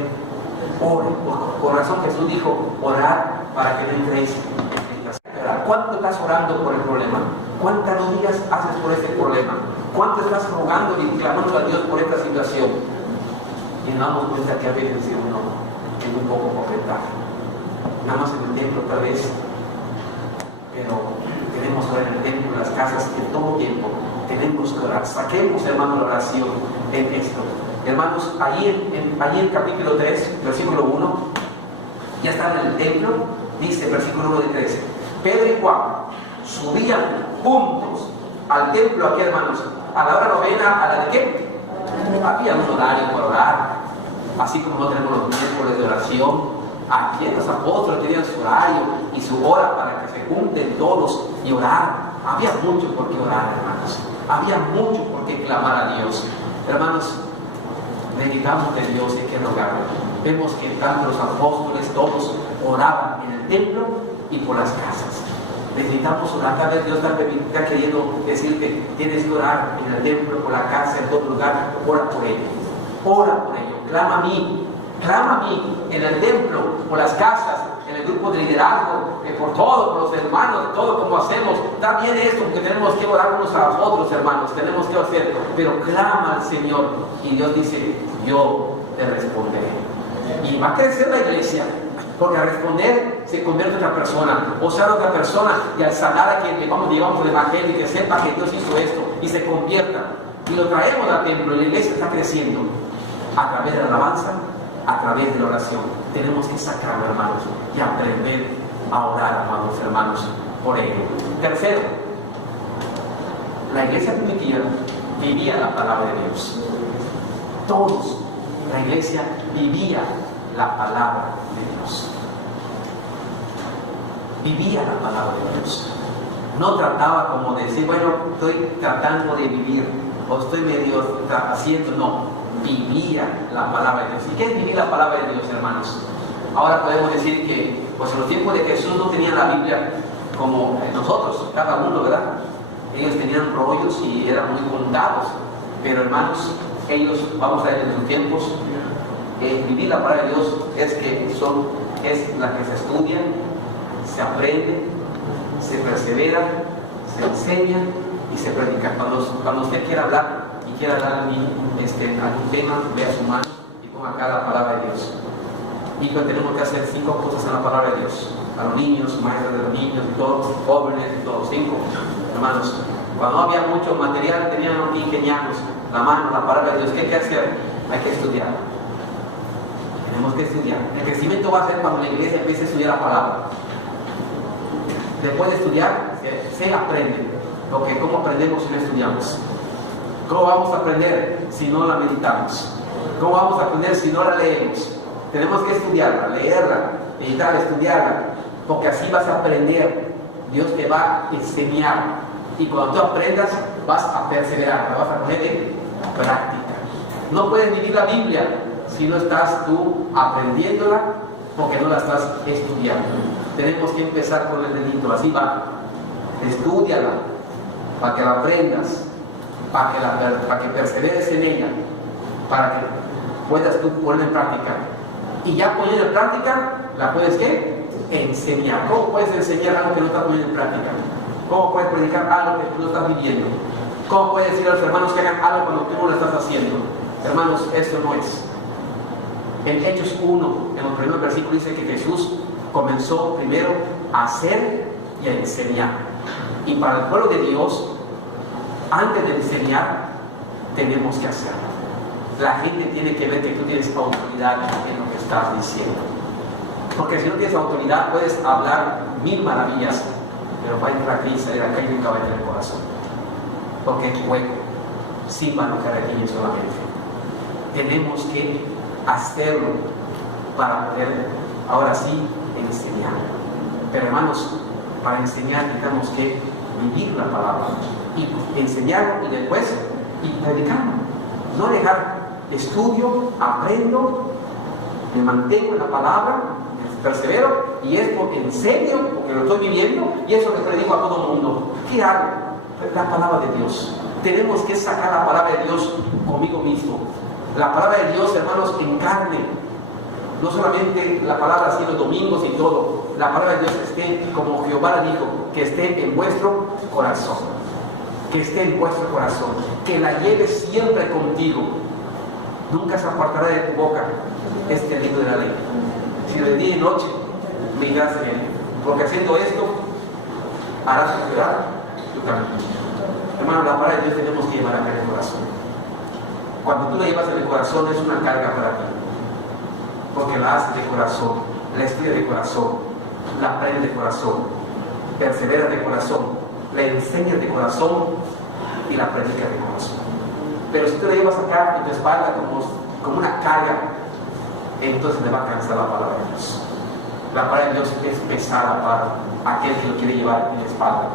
Ore. Por razón Jesús dijo, orar para que no entréis en tentación. ¿Cuánto estás orando por el problema? ¿Cuántas rodillas haces por este problema? ¿Cuánto estás rogando y clamando a Dios por esta situación? Y nos damos cuenta que a veces uno es un poco porcentaje. Nada más en el templo tal vez, pero tenemos que orar en el templo, en las casas, en todo tiempo. Tenemos que orar. Saquemos, hermano, la oración en esto. Hermanos, allí en el capítulo 3, versículo 1, ya están en el templo, dice, versículo 1 de 13, Pedro y Juan subían juntos al templo aquí, hermanos, a la hora novena, a la de qué? Había un horario para orar, así como no tenemos los miércoles de oración. Aquí los apóstoles tenían su horario y su hora para que se junten todos y orar. Había mucho por qué orar, hermanos. Había mucho por qué clamar a Dios. Hermanos, necesitamos de Dios y hay que rogarle. Vemos que tanto los apóstoles todos oraban en el templo y por las casas. Necesitamos orar. Cada vez Dios está queriendo decirte, tienes que orar en el templo, por la casa, en todo lugar. Ora por ello. Ora por ello. Clama a mí. Clama a mí en el templo, por las casas, en el grupo de liderazgo, por todo, por los hermanos, todo como hacemos. Está bien esto, porque tenemos que orar unos a otros, hermanos. Tenemos que hacer, pero clama al Señor. Y Dios dice, yo te responderé. Y va a crecer la iglesia. Porque al responder se convierte en otra persona, o sea, otra persona, y al sanar a quien llevamos el evangelio y que sepa que Dios hizo esto y se convierta. Y lo traemos al templo y la iglesia está creciendo a través de la alabanza, a través de la oración. Tenemos que sacarlo, hermanos, y aprender a orar, amados hermanos, por ello. Tercero, la iglesia primitiva vivía la palabra de Dios. Todos, la iglesia vivía la palabra de Dios. Vivía la palabra de Dios. No trataba como de decir, bueno, estoy tratando de vivir, o estoy medio haciendo, no. Vivía la palabra de Dios. ¿Y qué es vivir la palabra de Dios, hermanos? Ahora podemos decir que, pues en los tiempos de Jesús no tenían la Biblia como nosotros, cada uno, ¿verdad? Ellos tenían rollos y eran muy contados. Pero, hermanos, ellos, vamos a ver en sus tiempos, vivir la palabra de Dios es la que se estudia, se aprende, se persevera, se enseña y se predica. Cuando usted quiera hablar y quiera hablar algún tema, vea su mano y ponga acá la palabra de Dios. Y pues tenemos que hacer 5 cosas en la palabra de Dios. A los niños, maestros de los niños, y todos, jóvenes, y todos, 5. Hermanos, cuando no había mucho material, tenían que ingeniarnos la mano, la palabra de Dios. ¿Qué hay que hacer? Hay que estudiar. Tenemos que estudiar. El crecimiento va a ser cuando la iglesia empiece a estudiar la palabra. Después de estudiar, se aprende. ¿Cómo aprendemos si no estudiamos? ¿Cómo vamos a aprender si no la meditamos? ¿Cómo vamos a aprender si no la leemos? Tenemos que estudiarla, leerla, meditar, estudiarla. porque así vas a aprender. Dios te va a enseñar. Y cuando tú aprendas, vas a perseverar, la vas a poner en práctica. No puedes vivir la Biblia si no estás tú aprendiéndola, porque no la estás estudiando. Tenemos que empezar con el dedito, así va. Estúdiala, para que la aprendas, para que perseveres en ella, para que puedas tú ponerla en práctica. Y ya poniendo en práctica, la puedes ¿qué? Enseñar. ¿Cómo puedes enseñar algo que no estás poniendo en práctica? ¿Cómo puedes predicar algo que tú no estás viviendo? ¿Cómo puedes decir a los hermanos que hagan algo cuando tú no lo estás haciendo? Hermanos, esto no es. En Hechos 1, en el primer versículo, dice que Jesús comenzó primero a hacer y a enseñar. Y para el pueblo de Dios, antes de enseñar, tenemos que hacerlo. La gente tiene que ver que tú tienes autoridad en lo que estás diciendo. Porque si no tienes autoridad, puedes hablar 1000 maravillas, pero va a entrar aquí y salir acá y nunca va a entrar en el corazón. Porque es hueco, sin manejar aquí solamente. Tenemos que hacerlo para poder, ahora sí, enseñar. Pero hermanos, para enseñar necesitamos que vivir la palabra y enseñarlo y después predicarlo. No dejar estudio, aprendo, me mantengo en la palabra, persevero y esto enseño porque lo estoy viviendo y eso le predico a todo el mundo. ¿Qué hago? La palabra de Dios. Tenemos que sacar la palabra de Dios conmigo mismo. La palabra de Dios, hermanos, en carne. No solamente la palabra así los domingos y todo. La palabra de Dios esté, como Jehová dijo, que esté en vuestro corazón. Que esté en vuestro corazón. Que la lleves siempre contigo. Nunca se apartará de tu boca este libro de la ley. Si de día y noche me irás en él. Porque haciendo esto, harás prosperar tu camino. Hermano, la palabra de Dios tenemos que llevar acá en el corazón. Cuando tú la llevas en el corazón es una carga para ti. Porque la haces de corazón, la estudias de corazón, la aprendes de corazón, perseveras de corazón, la enseñas de corazón y la predicas de corazón. Pero si tú la llevas acá en tu espalda como una carga, entonces te va a cansar la palabra de Dios. La palabra de Dios es pesada para aquel que lo quiere llevar en la espalda.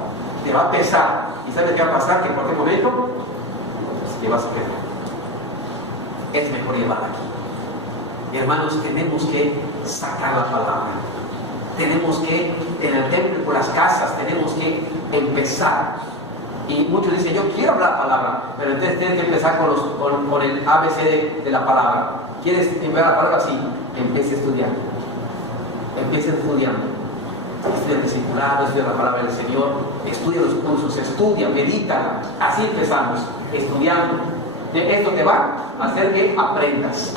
Te va a pesar. ¿Y sabes qué va a pasar? Que en cualquier momento te vas a quedar. Es mejor llevarla aquí. Hermanos, tenemos que sacar la palabra. Tenemos que, en el templo, por las casas, tenemos que empezar. Y muchos dicen, yo quiero hablar palabra, pero entonces tienes que empezar con el ABC de la palabra. ¿Quieres empezar la palabra? Sí, empieza a estudiar. Empieza estudiando. Estudia el discipulado, estudia la palabra del Señor, estudia los cursos, estudia, medita. Así empezamos, estudiando. Esto te va a hacer que aprendas.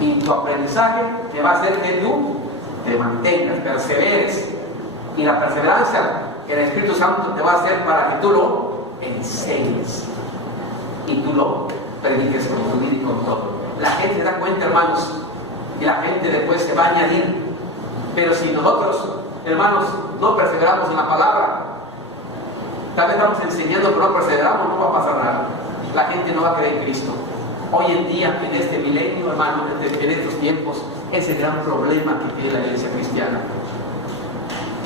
Y tu aprendizaje te va a hacer que tú te mantengas, perseveres. Y la perseverancia que el Espíritu Santo te va a hacer para que tú lo enseñes. Y tú lo prediques con tu vida y con todo. La gente se da cuenta, hermanos, y la gente después se va a añadir. Pero si nosotros, hermanos, no perseveramos en la palabra, tal vez estamos enseñando, pero no perseveramos, no va a pasar nada. La gente no va a creer en Cristo. Hoy en día, en este milenio, hermano, en estos tiempos, es el gran problema que tiene la iglesia cristiana.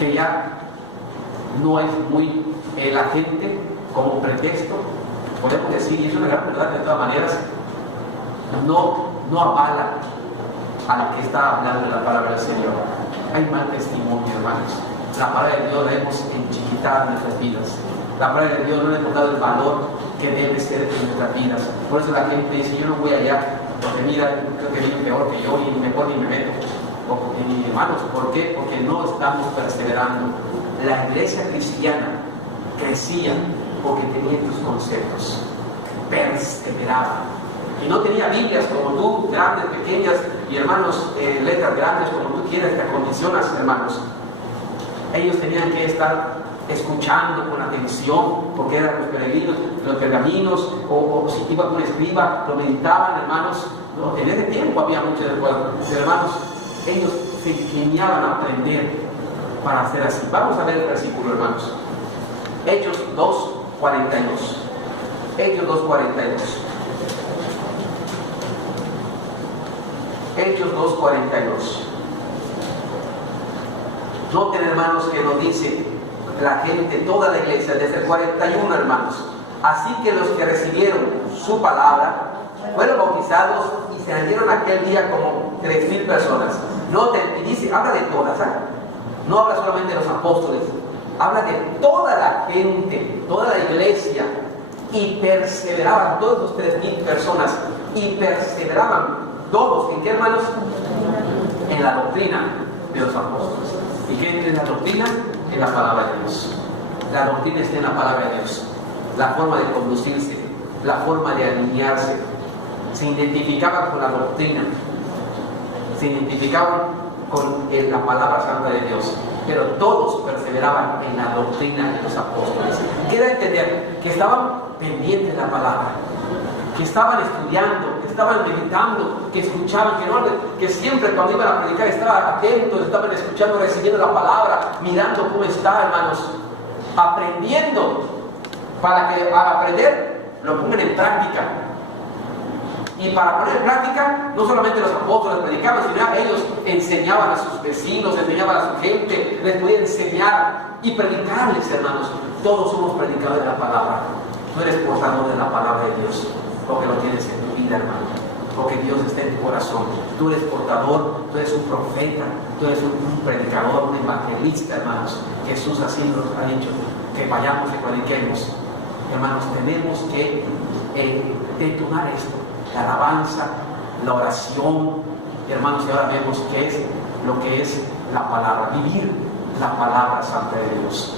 Que ya no es muy la gente como pretexto, podemos decir, y es una gran verdad de todas maneras, no avala a la que está hablando de la palabra del Señor. Hay mal testimonio, hermanos. La palabra de Dios la hemos enchiquitado en nuestras vidas. La palabra de Dios no le hemos dado el valor que debe ser en nuestras vidas. Por eso la gente dice, yo no voy allá, porque mira, creo que vive peor que yo, y mejor ni me meto. Y hermanos, ¿por qué? Porque no estamos perseverando. La iglesia cristiana crecía porque tenía estos conceptos. Perseveraba. Y no tenía Biblias como tú, grandes, pequeñas, y hermanos, letras grandes como tú quieras, te acondicionas, hermanos. Ellos tenían que estar escuchando con atención, porque eran los peregrinos, los pergaminos, o si iba con un escriba, lo meditaban, hermanos. No, en ese tiempo había muchos del pueblo, pero hermanos, ellos se inclinaban a aprender para hacer así. Vamos a ver el versículo, hermanos. Hechos 2:42. Hechos 2:42. Hechos 2:42. Noten, hermanos, que nos dice la gente, toda la iglesia, desde el 41, hermanos. Así que los que recibieron su palabra fueron bautizados y se añadieron aquel día como 3,000 personas. Noten, y dice, habla de todas, ¿eh? No habla solamente de los apóstoles, habla de toda la gente, toda la iglesia, y perseveraban, todos los 3,000 personas, y perseveraban todos, ¿en qué, hermanos? En la doctrina de los apóstoles. ¿Y qué es la doctrina? En la palabra de Dios. La doctrina está en la palabra de Dios. La forma de conducirse, la forma de alinearse. Se identificaban con la doctrina, se identificaban con la palabra santa de Dios, pero todos perseveraban en la doctrina de los apóstoles. Quiere entender que estaban pendientes de la palabra, que estaban estudiando, que estaban meditando, que escuchaban, que siempre cuando iban a predicar estaban atentos, estaban escuchando, recibiendo la palabra, mirando cómo está, hermanos, aprendiendo, para que al aprender lo pongan en práctica. Y para poner en práctica, no solamente los apóstoles predicaban, sino ellos enseñaban a sus vecinos, enseñaban a su gente, les podían enseñar y predicarles, hermanos. Todos somos predicadores de la palabra. Tú eres portador de la palabra de Dios, porque lo tienes en tu vida, hermano, porque Dios está en tu corazón. Tú eres portador, tú eres un profeta, tú eres un predicador, un evangelista, hermanos. Jesús así nos ha dicho, que vayamos y prediquemos. Hermanos, tenemos que detonar esto. La alabanza, la oración, hermanos, y ahora vemos qué es lo que es la palabra, vivir la palabra santa de Dios.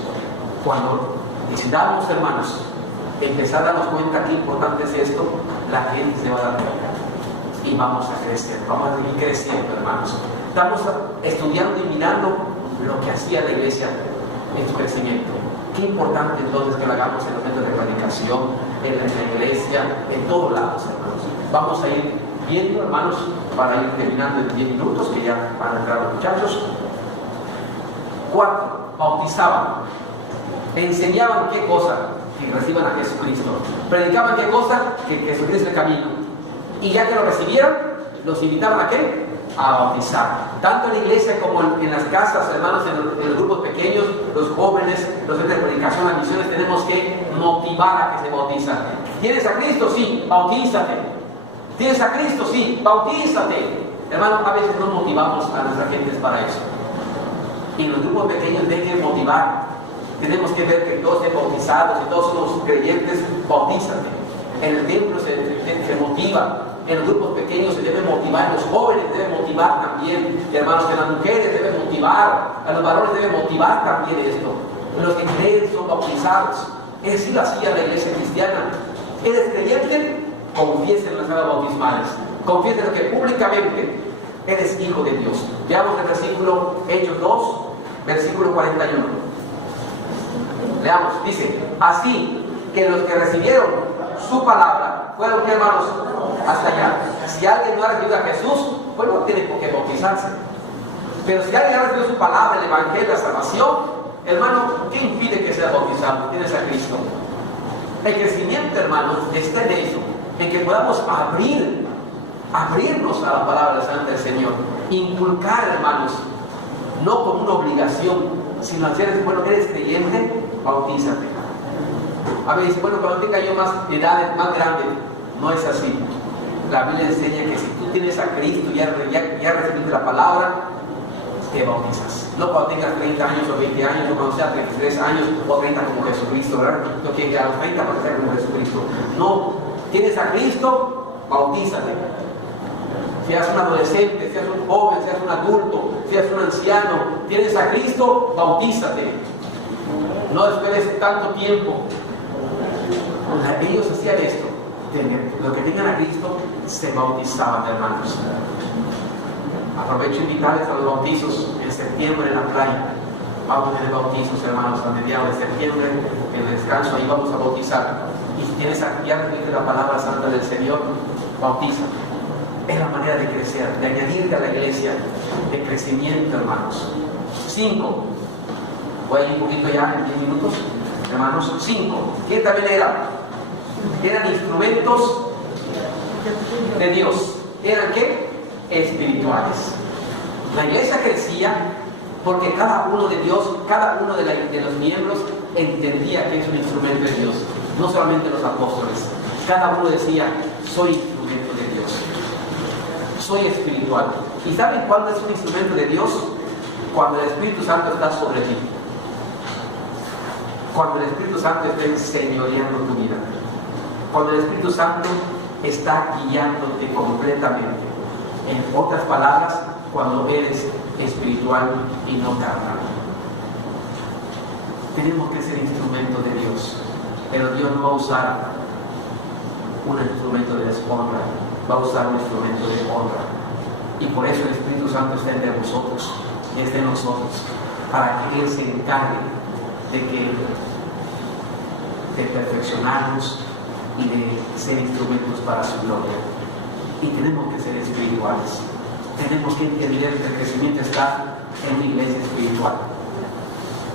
Cuando decidamos, hermanos, empezar a darnos cuenta qué importante es esto, la gente se va a dar cuenta y vamos a crecer, vamos a seguir creciendo, hermanos. Estamos estudiando y mirando lo que hacía la iglesia en su crecimiento. Qué importante entonces que lo hagamos en los medios de predicación, en la iglesia, en todos lados, hermanos. Vamos a ir viendo, hermanos, para ir terminando en 10 minutos, que ya van a entrar los muchachos. 4. Bautizaban. Enseñaban qué cosa, que reciban a Jesucristo. Predicaban qué cosa, que Jesucristo es el camino. Y ya que lo recibieron, los invitaban a qué? A bautizar. Tanto en la iglesia como en las casas, hermanos, en los grupos pequeños, los jóvenes, los centros de predicación, las misiones, tenemos que motivar a que se bautizan. ¿Tienes a Cristo? Sí, bautízate. ¿Tienes a Cristo? Sí, bautízate. Hermano, a veces no motivamos a nuestras gentes para eso. Y en los grupos pequeños hay que motivar. Tenemos que ver que todos estén bautizados y todos somos creyentes, bautízate. En el templo se motiva. En los grupos pequeños se debe motivar, los jóvenes deben motivar también, hermanos, que las mujeres deben motivar, a los varones deben motivar también esto. Los que creen son bautizados. Es así lo hacía la iglesia cristiana. ¿Eres creyente? Confiesa en las aguas bautismales. Confiesa que públicamente eres hijo de Dios. Veamos el versículo Hechos 2, versículo 41. Leamos, dice, así que los que recibieron su palabra fueron, hermanos, hasta allá. Si alguien no ha recibido a Jesús, pues no tiene por qué bautizarse. Pero si alguien ha recibido su palabra, el evangelio, la salvación, hermano, ¿qué impide que sea bautizado? Tienes a Cristo. El crecimiento, hermanos, está en eso, en que podamos abrirnos a la palabra santa del Señor, inculcar, hermanos, no como una obligación, sino hacer, bueno, eres creyente, bautízate. A veces, bueno, cuando tenga yo más edad, más grande, no es así. La Biblia enseña que si tú tienes a Cristo y ya recibiste la palabra, te bautizas. No cuando tengas 30 años o 20 años, o cuando seas 33 años o 30 como Jesucristo, ¿verdad? No quieres llegar a los 30 para ser como Jesucristo. No, tienes a Cristo, bautízate. Seas un adolescente, seas un joven, seas un adulto, seas un anciano, tienes a Cristo, bautízate. No esperes tanto tiempo. Ellos hacían esto. Los que tengan a Cristo se bautizaban, hermanos. Aprovecho invitarles a los bautizos en septiembre en la playa. Vamos a tener bautizos, hermanos, a mediados de septiembre, en el descanso, ahí vamos a bautizar. Y si tienes ya recibiste la palabra santa del Señor, bautízate. Es la manera de crecer, de añadirte a la iglesia, de crecimiento, hermanos. 5. Voy a ir un poquito ya en 10 minutos, hermanos. 5. ¿Quién también era? Eran instrumentos de Dios. ¿Eran qué? Espirituales. La iglesia crecía Porque cada uno de Dios, cada uno de los miembros entendía que es un instrumento de Dios. No solamente los apóstoles. Cada uno decía, soy instrumento de Dios. Soy espiritual. ¿Y saben cuándo es un instrumento de Dios? Cuando el Espíritu Santo está sobre ti. Cuando el Espíritu Santo está enseñoreando tu vida. Cuando el Espíritu Santo está guiándote completamente. En otras palabras, cuando eres espiritual y no carnal. Tenemos que ser instrumento de Dios. Pero Dios no va a usar un instrumento de deshonra, va a usar un instrumento de honra. Y por eso el Espíritu Santo está entre vosotros y está en nosotros, para que Él se encargue de perfeccionarnos y de ser instrumentos para su gloria. Y tenemos que ser espirituales. Tenemos que entender que el crecimiento está en una iglesia espiritual.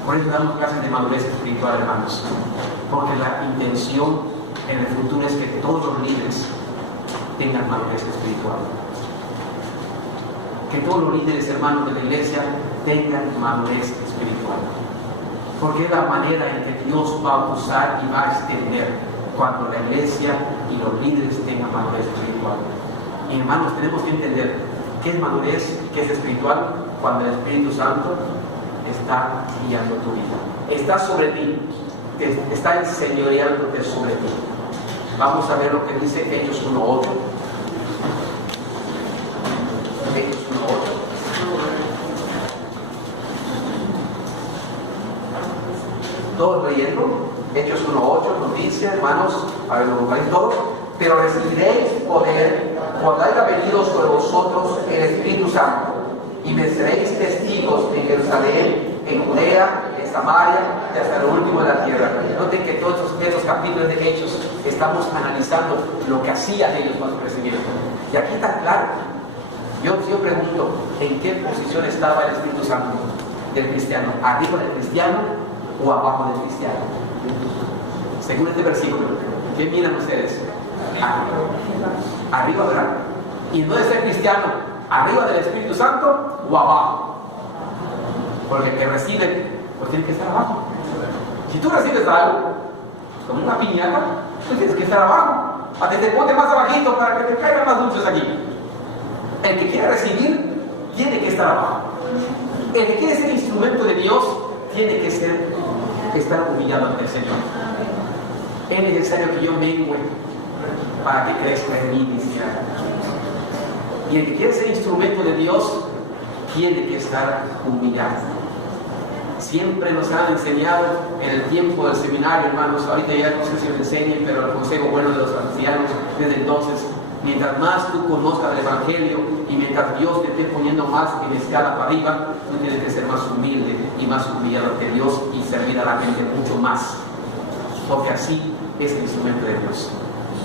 Por eso damos clases de madurez espiritual, hermanos. Porque la intención en el futuro es que todos los líderes tengan madurez espiritual. Que todos los líderes, hermanos de la iglesia, tengan madurez espiritual. Porque es la manera en que Dios va a usar y va a extender cuando la iglesia y los líderes tengan madurez espiritual. Y hermanos, tenemos que entender qué es madurez, qué es espiritual, cuando el Espíritu Santo está guiando tu vida. Está sobre ti, está enseñoreándote sobre ti. Vamos a ver lo que dice Hechos 1:8. Hechos 1:8. Todos leyendo. Hechos 1:8 nos dice, hermanos, a ver, lo buscáis todo. Pero recibiréis poder cuando haya venido sobre vosotros el Espíritu Santo, y me seréis testigos en Jerusalén, en Judea, en Samaria y hasta lo último de la tierra. Noten que todos estos capítulos de Hechos estamos analizando lo que hacían ellos con su crecimiento. Y aquí está claro. Yo pregunto, ¿en qué posición estaba el Espíritu Santo del cristiano? ¿Arriba del cristiano o abajo del cristiano? Según este versículo, ¿qué miran ustedes? Arriba, ¿verdad? Y no es el cristiano arriba del Espíritu Santo o abajo. Porque el que recibe, pues tiene que estar abajo. Si tú recibes algo, como una piñata, pues tienes que estar abajo. Hasta que te ponte más abajito para que te caigan más dulces aquí. El que quiere recibir, tiene que estar abajo. El que quiere ser instrumento de Dios, tiene que estar humillado ante el Señor. Es necesario que yo mengue para que crezca en mí, dice. Y el que quiere ser instrumento de Dios, tiene que estar humillado. Siempre nos han enseñado en el tiempo del seminario, hermanos, ahorita ya no sé si os enseñen, pero el consejo bueno de los ancianos desde entonces, mientras más tú conozcas el Evangelio y mientras Dios te esté poniendo más en escala para arriba, tú tienes que ser más humilde y más humillado ante Dios y servir a la gente mucho más, porque así es el instrumento de Dios.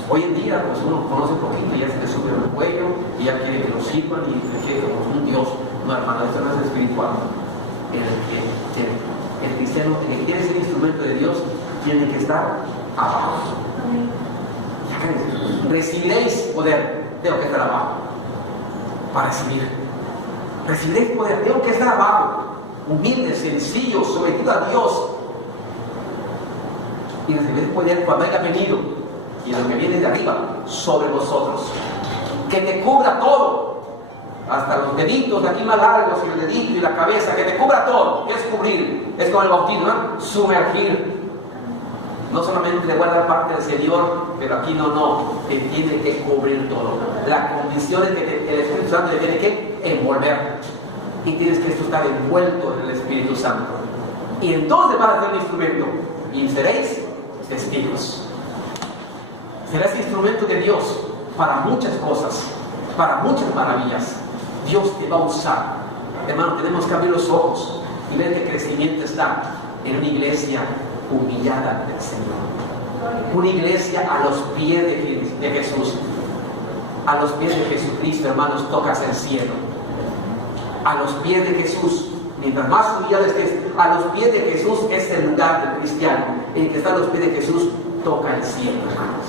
Hoy en día, pues uno conoce un poquito y ya se le sube el cuello y ya quiere que lo sirvan y quiere que como un Dios. No, hermano, esto no es espiritual. El cristiano, el que quiere ser instrumento de Dios, tiene que estar abajo. Recibiréis poder, tengo que estar abajo para recibir. Recibiréis poder, tengo que estar abajo, humilde, sencillo, sometido a Dios. Y recibiréis poder cuando haya venido, y lo que viene de arriba, sobre vosotros, que te cubra todo, hasta los deditos de aquí más largos y el dedito y la cabeza, que te cubra todo. ¿Qué es cubrir? Es como el bautismo, ¿no? Sumergir. No solamente le guarda parte del Señor, pero aquí no, que tiene que cubrir todo. La condición es que el Espíritu Santo te tiene que envolver, y tienes que estar envuelto en el Espíritu Santo, y entonces vas a ser un instrumento, y seréis testigos. Serás instrumento de Dios para muchas cosas, para muchas maravillas. Dios te va a usar. Hermano, tenemos que abrir los ojos y ver que el crecimiento está en una iglesia humillada del Señor. Una iglesia a los pies de Jesús. A los pies de Jesucristo, hermanos, tocas el cielo. A los pies de Jesús. Mientras más humillado estés, a los pies de Jesús es el lugar del cristiano. El que está a los pies de Jesús toca el cielo, hermanos.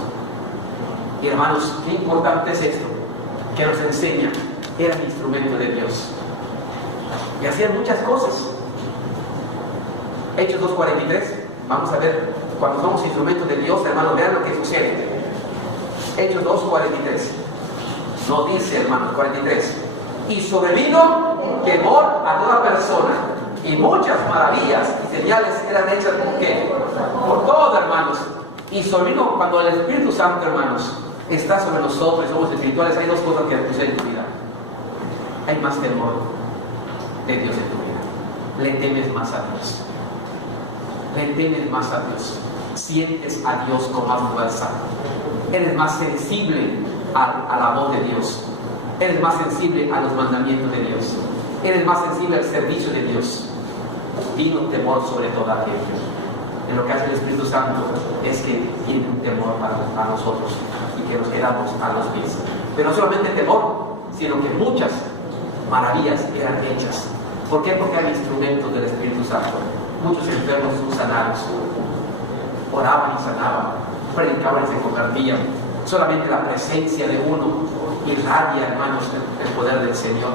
Y hermanos, qué importante es esto, que nos enseña, era el instrumento de Dios. y hacían muchas cosas. Hechos 2:43, vamos a ver, cuando somos instrumentos de Dios, hermanos, vean lo que sucede. Hechos 2:43, nos dice, hermanos, 43, y sobrevino temor a toda persona, y muchas maravillas y señales eran hechas ¿por qué? Por todos, hermanos. Y sobrevino cuando el Espíritu Santo, hermanos, está sobre nosotros, somos espirituales. Hay dos cosas que suceden en tu vida. Hay más temor de Dios en tu vida. Le temes más a Dios. Le temes más a Dios. Sientes a Dios con más fuerza. Eres más sensible a la voz de Dios. Eres más sensible a los mandamientos de Dios. Eres más sensible al servicio de Dios. Vino temor sobre toda aquello. En lo que hace el Espíritu Santo es que tiene un temor para nosotros y que nos quedamos a los pies. Pero no solamente temor, sino que muchas maravillas eran hechas. ¿Por qué? Porque hay instrumentos del Espíritu Santo. Muchos enfermos son sanados, oraban y sanaban, predicaban y se convertían. Solamente la presencia de uno irradia, hermanos, el poder del Señor.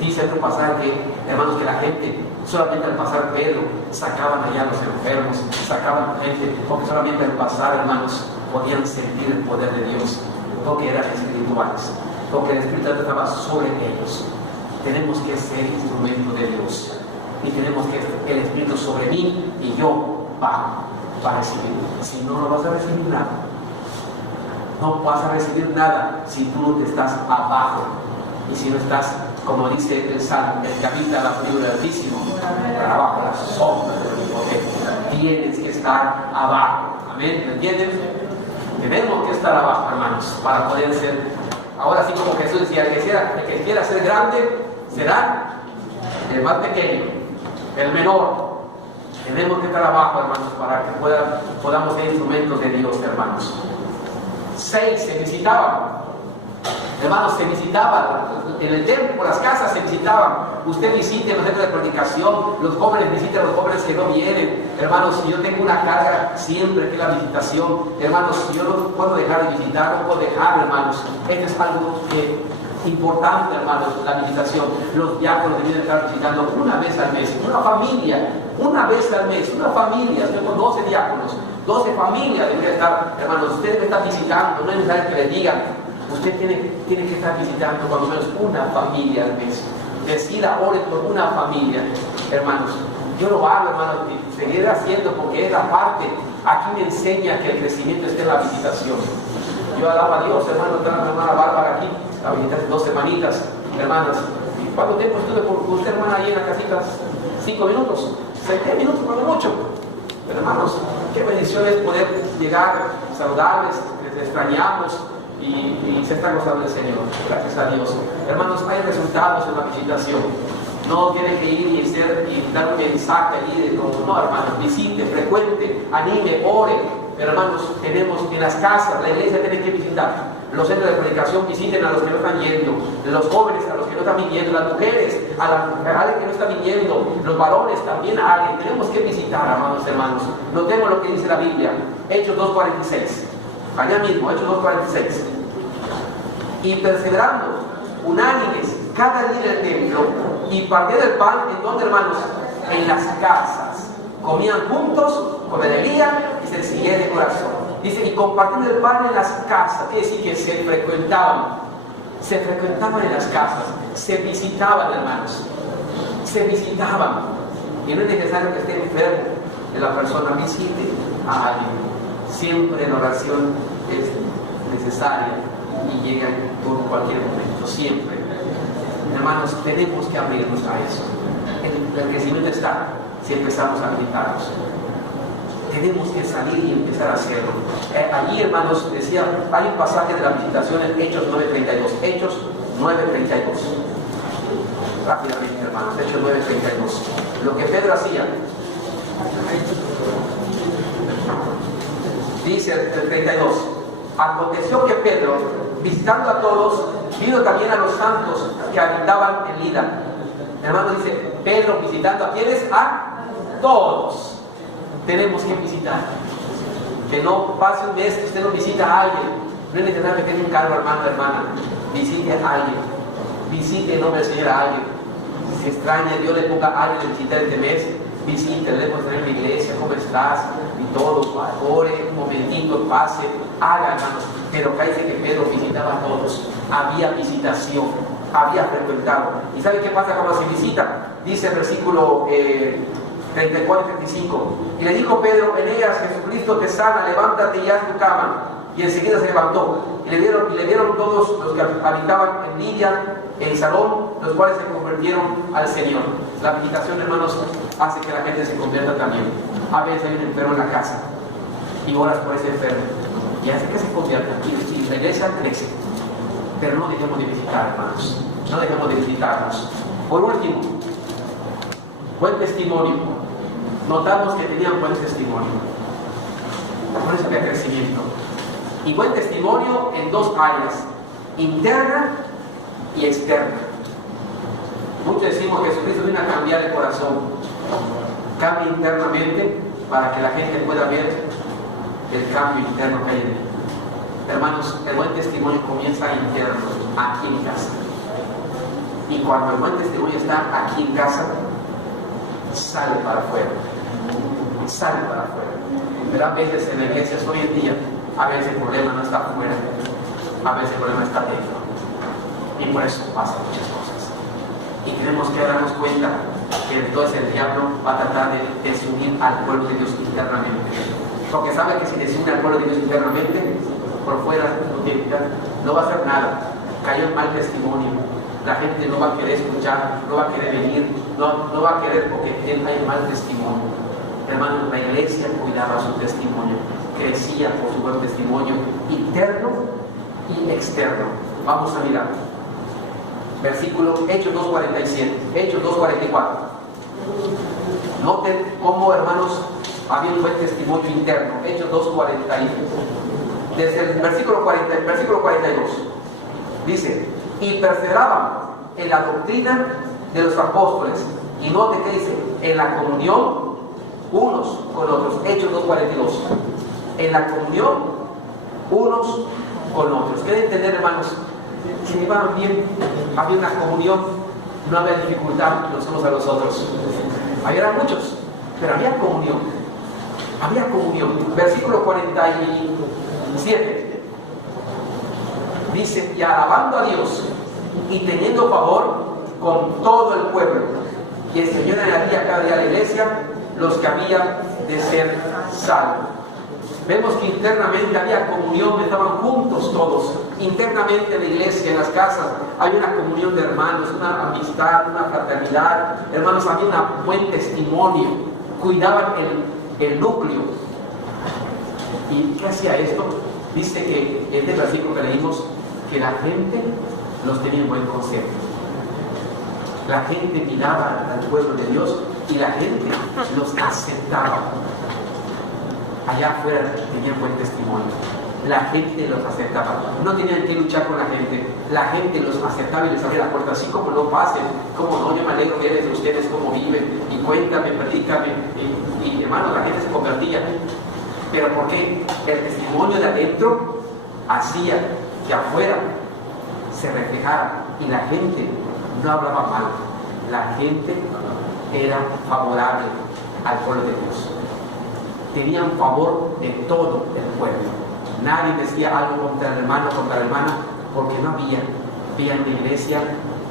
Dice otro pasaje, hermanos, que la gente, solamente al pasar Pedro, sacaban allá a los enfermos, sacaban gente, porque solamente al pasar, hermanos, podían sentir el poder de Dios, porque eran espirituales, porque el Espíritu Santo estaba sobre ellos. Tenemos que ser instrumento de Dios, y tenemos que el Espíritu sobre mí y yo bajo para recibir. Si no, no vas a recibir nada. No vas a recibir nada si tú no te estás abajo y si no estás, como dice el Salmo, el que habita la figura del Altísimo, abajo la sombra del Omnipotente. Tienes que estar abajo. Amén, ¿me entienden? Tenemos que estar abajo, hermanos, para poder ser. Ahora sí, como Jesús decía, el que quiera ser grande será el más pequeño, el menor. Tenemos que estar abajo, hermanos, para que podamos ser instrumentos de Dios, hermanos. 6, se visitaban. Hermanos, se visitaban en el templo, las casas se visitaban. Usted visite en los centros de predicación, los jóvenes visiten a los jóvenes que no vienen. Hermanos, yo tengo una carga siempre que es la visitación. Hermanos, yo no puedo dejar de visitar, no puedo dejar, hermanos. Esto es algo importante, hermanos, la visitación. Los diáconos deben estar visitando una vez al mes, una familia, una vez al mes, una familia. Yo con 12 diáconos, 12 familias deberían estar, hermanos. Ustedes me están visitando, no es necesario que les digan. Usted tiene que estar visitando cuando menos una familia al mes. Decida, ore por una familia, hermanos. Yo lo hago, hermanos, y seguiré haciendo porque es la parte. Aquí me enseña que el crecimiento está en la visitación. Yo alabo a Dios, hermano, está la hermana Bárbara aquí, la visité hace 2 semanitas, hermanas. ¿Y cuánto tiempo estuve con usted, hermana, ahí en la casita? 5 minutos, 7 minutos, no mucho. Pero, hermanos, qué bendición es poder llegar, saludarles, les extrañamos. Y se está gozando el Señor, gracias a Dios. Hermanos, hay resultados en la visitación. No tiene que ir y dar un mensaje ahí, no, hermanos, visite, frecuente, anime, ore. Pero, hermanos, tenemos en las casas, la iglesia tiene que visitar. Los centros de predicación visiten a los que no están yendo, los jóvenes a los que no están viniendo, las mujeres a alguien que no está viniendo, los varones también a alguien. Tenemos que visitar, hermanos. Notemos lo que dice la Biblia, Hechos 2:46. Allá mismo, Hechos 2:46. Y perseverando, unánimes, cada día en el templo, y partían el pan, ¿en dónde, hermanos? En las casas. Comían juntos, con alegría y sencillez de corazón. Dice, y compartiendo el pan en las casas. Quiere decir que se frecuentaban. Se frecuentaban en las casas. Se visitaban, hermanos. Se visitaban. Y no es necesario que esté enfermo de la persona, visite a alguien. Siempre la oración es necesaria y llega por cualquier momento, siempre. Hermanos, tenemos que abrirnos a eso. El crecimiento está si empezamos a meditarnos. Tenemos que salir y empezar a hacerlo. Allí, hermanos, decía, hay un pasaje de la visitación en Hechos 9:32. Hechos 9:32. Rápidamente, hermanos, Hechos 9:32. Lo que Pedro hacía. Dice el 32, aconteció que Pedro, visitando a todos, vino también a los santos que habitaban en Lida. Hermano, dice, Pedro visitando a quienes, a todos. Tenemos que visitar. Que no pase un mes que usted no visita a alguien. No es necesario que tenga un cargo, hermano, hermana. Visite a alguien. Visite en nombre del Señor a alguien. Si extraña, Dios le ponga a alguien de visitar este mes, visite, le podemos tener en la iglesia, ¿cómo estás? Y todo, ore un momentito, pase, haga, hermanos. Pero cállese que Pedro visitaba a todos, había visitación, había frecuentado. ¿Y sabe qué pasa cuando se visita? Dice el versículo 34 y 35. Y le dijo Pedro: en ellas Jesucristo te sana, levántate y haz tu cama. Y enseguida se levantó. Y le vieron todos los que habitaban en Lidia, en el salón, los cuales se convirtieron al Señor. La visitación, hermanos, hace que la gente se convierta también. A veces hay un enfermo en la casa y oras por ese enfermo y hace que se convierta. Y la iglesia crece. Pero no dejemos de visitar, hermanos. No dejemos de visitarnos. Por último, buen testimonio. Notamos que tenían buen testimonio. Por eso había crecimiento. Y buen testimonio en dos áreas: interna y externa. Muchos decimos que Jesucristo vino a cambiar el corazón. Cambia internamente para que la gente pueda ver el cambio interno que hay en él. Hermanos, el buen testimonio comienza interno, aquí en casa. Y cuando el buen testimonio está aquí en casa, sale para afuera. Sale para afuera. Pero a veces en iglesias hoy en día, a veces el problema no está afuera, a veces el problema está dentro. Y por eso pasan muchas cosas. Y tenemos que darnos cuenta que entonces el diablo va a tratar de desunir al pueblo de Dios internamente. Porque sabe que si desune al pueblo de Dios internamente, por fuera no va a hacer nada. Cayó en mal testimonio. La gente no va a querer escuchar, no va a querer venir, no va a querer porque hay mal testimonio. Hermanos, la iglesia cuidaba su testimonio, crecía por su buen testimonio interno y externo. Vamos a mirar. Versículo Hechos 2:47, Hechos 2:44. Noten cómo, hermanos, había un buen testimonio interno. Hechos 2:42. Desde el versículo 42. Dice: y perseveraban en la doctrina de los apóstoles. Y note que dice: en la comunión unos con otros. Hechos 2:42. En la comunión unos con otros. ¿Quieren entender, hermanos? Si iban bien, había una comunión, no había dificultad los unos a los otros. Había muchos, pero había comunión. Había comunión. Versículo 47. Dice: y alabando a Dios y teniendo favor con todo el pueblo. Y el Señor añadía cada día a la iglesia los que había de ser salvos. Vemos que internamente había comunión, estaban juntos todos. Internamente en la iglesia, en las casas, hay una comunión de hermanos, una amistad, una fraternidad. Hermanos, había un buen testimonio. Cuidaban el núcleo. ¿Y qué hacía esto? Dice que en este versículo que leímos, que la gente los tenía en buen concepto. La gente miraba al pueblo de Dios y la gente los aceptaba. Allá afuera tenían buen testimonio. La gente los aceptaba. No tenían que luchar con la gente. La gente los aceptaba y les abría la puerta. Así como no pasen, como no, yo me alegro de ustedes, cómo viven. Y cuéntame, predícame. Y hermano, la gente se convertía. Pero ¿por qué? El testimonio de adentro hacía que afuera se reflejara. Y la gente no hablaba mal. La gente era favorable al pueblo de Dios. Tenían favor de todo el pueblo. Nadie decía algo contra el hermano, contra la hermana, porque no había una iglesia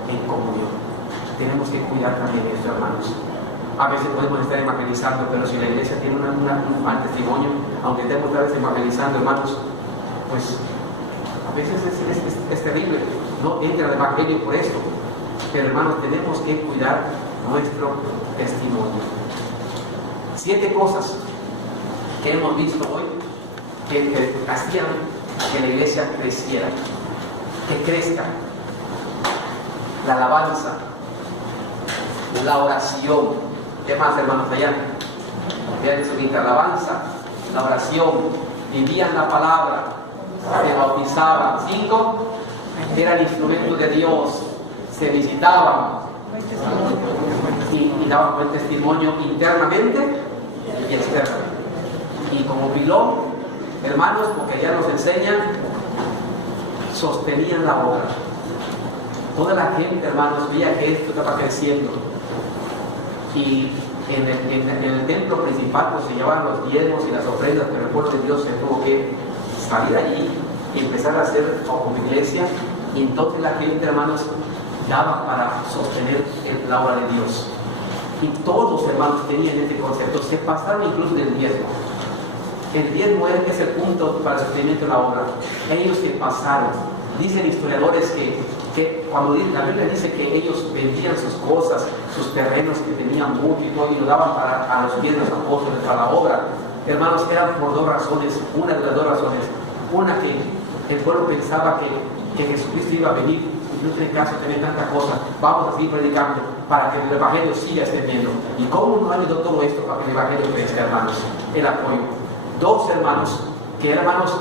en comunión. Tenemos que cuidar también de esto, hermanos. A veces podemos estar evangelizando, pero si la iglesia tiene un mal testimonio, aunque estemos otra vez evangelizando, hermanos, pues a veces es terrible. No entra el evangelio por esto. Pero, hermanos, tenemos que cuidar nuestro testimonio. 7 cosas que hemos visto hoy que hacían que la iglesia creciera, que crezca. La alabanza, la oración. ¿Qué más, hermanos, allá? Vean eso, la alabanza, la oración, vivían la palabra, se bautizaban. 5, eran instrumentos de Dios, se visitaban y daban buen testimonio internamente y externamente. Y como pilón, hermanos, porque ya nos enseñan, sostenían la obra. toda la gente, hermanos, veía que esto estaba creciendo. Y en el templo principal pues, se llevaban los diezmos y las ofrendas, pero el pueblo de Dios se tuvo que salir allí y empezar a hacer como iglesia. Y entonces la gente, hermanos, daba para sostener la obra de Dios. Y todos los hermanos tenían este concepto, se pasaron incluso del diezmo. El diezmo es el punto para el sostenimiento de la obra. Ellos se pasaron. Dicen historiadores que cuando la Biblia dice que ellos vendían sus cosas, sus terrenos que tenían mucho y todo, y lo daban a los pies de los apóstoles para la obra, hermanos, eran por dos razones. Una de las dos razones, una que el pueblo pensaba que Jesucristo iba a venir, no tiene caso tener tanta cosa, vamos a seguir predicando para que el Evangelio siga extendiendo. ¿Y cómo nos ayudó todo esto para que el Evangelio crezca, hermanos? El apoyo. Dos hermanos, que hermanos,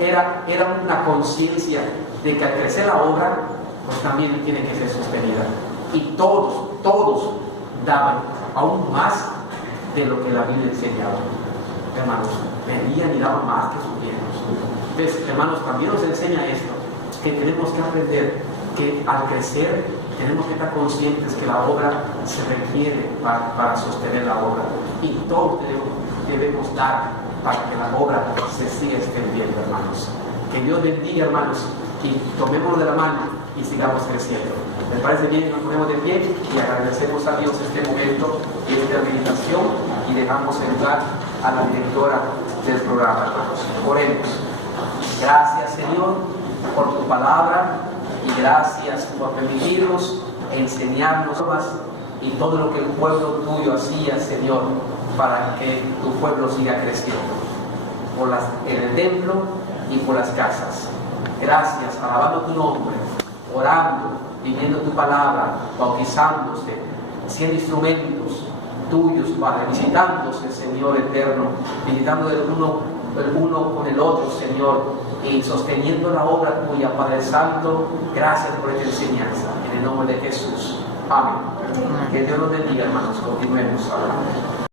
era una conciencia de que al crecer la obra, pues también tiene que ser sostenida. Y todos daban aún más de lo que la Biblia enseñaba. Hermanos, venían y daban más que sus bienes. Entonces, hermanos, también nos enseña esto, que tenemos que aprender que al crecer tenemos que estar conscientes que la obra se requiere para sostener la obra. Y todos debemos dar para que la obra se siga extendiendo, hermanos. Que Dios bendiga, hermanos, y tomémonos de la mano y sigamos creciendo. Me parece bien que nos ponemos de pie y agradecemos a Dios este momento y esta meditación y dejamos entrar a la directora del programa, hermanos. Oremos. Gracias, Señor, por tu palabra y gracias por permitirnos enseñarnos más y todo lo que el pueblo tuyo hacía, Señor, para que tu pueblo siga creciendo en el templo y por las casas. Gracias, alabando tu nombre, orando, viviendo tu palabra, bautizándose, siendo instrumentos tuyos, Padre, visitándose, Señor eterno, visitando el uno con el otro, Señor, y sosteniendo la obra tuya, Padre Santo. Gracias por esta enseñanza, en el nombre de Jesús. Amén. Que Dios nos bendiga, hermanos. Continuemos hablando.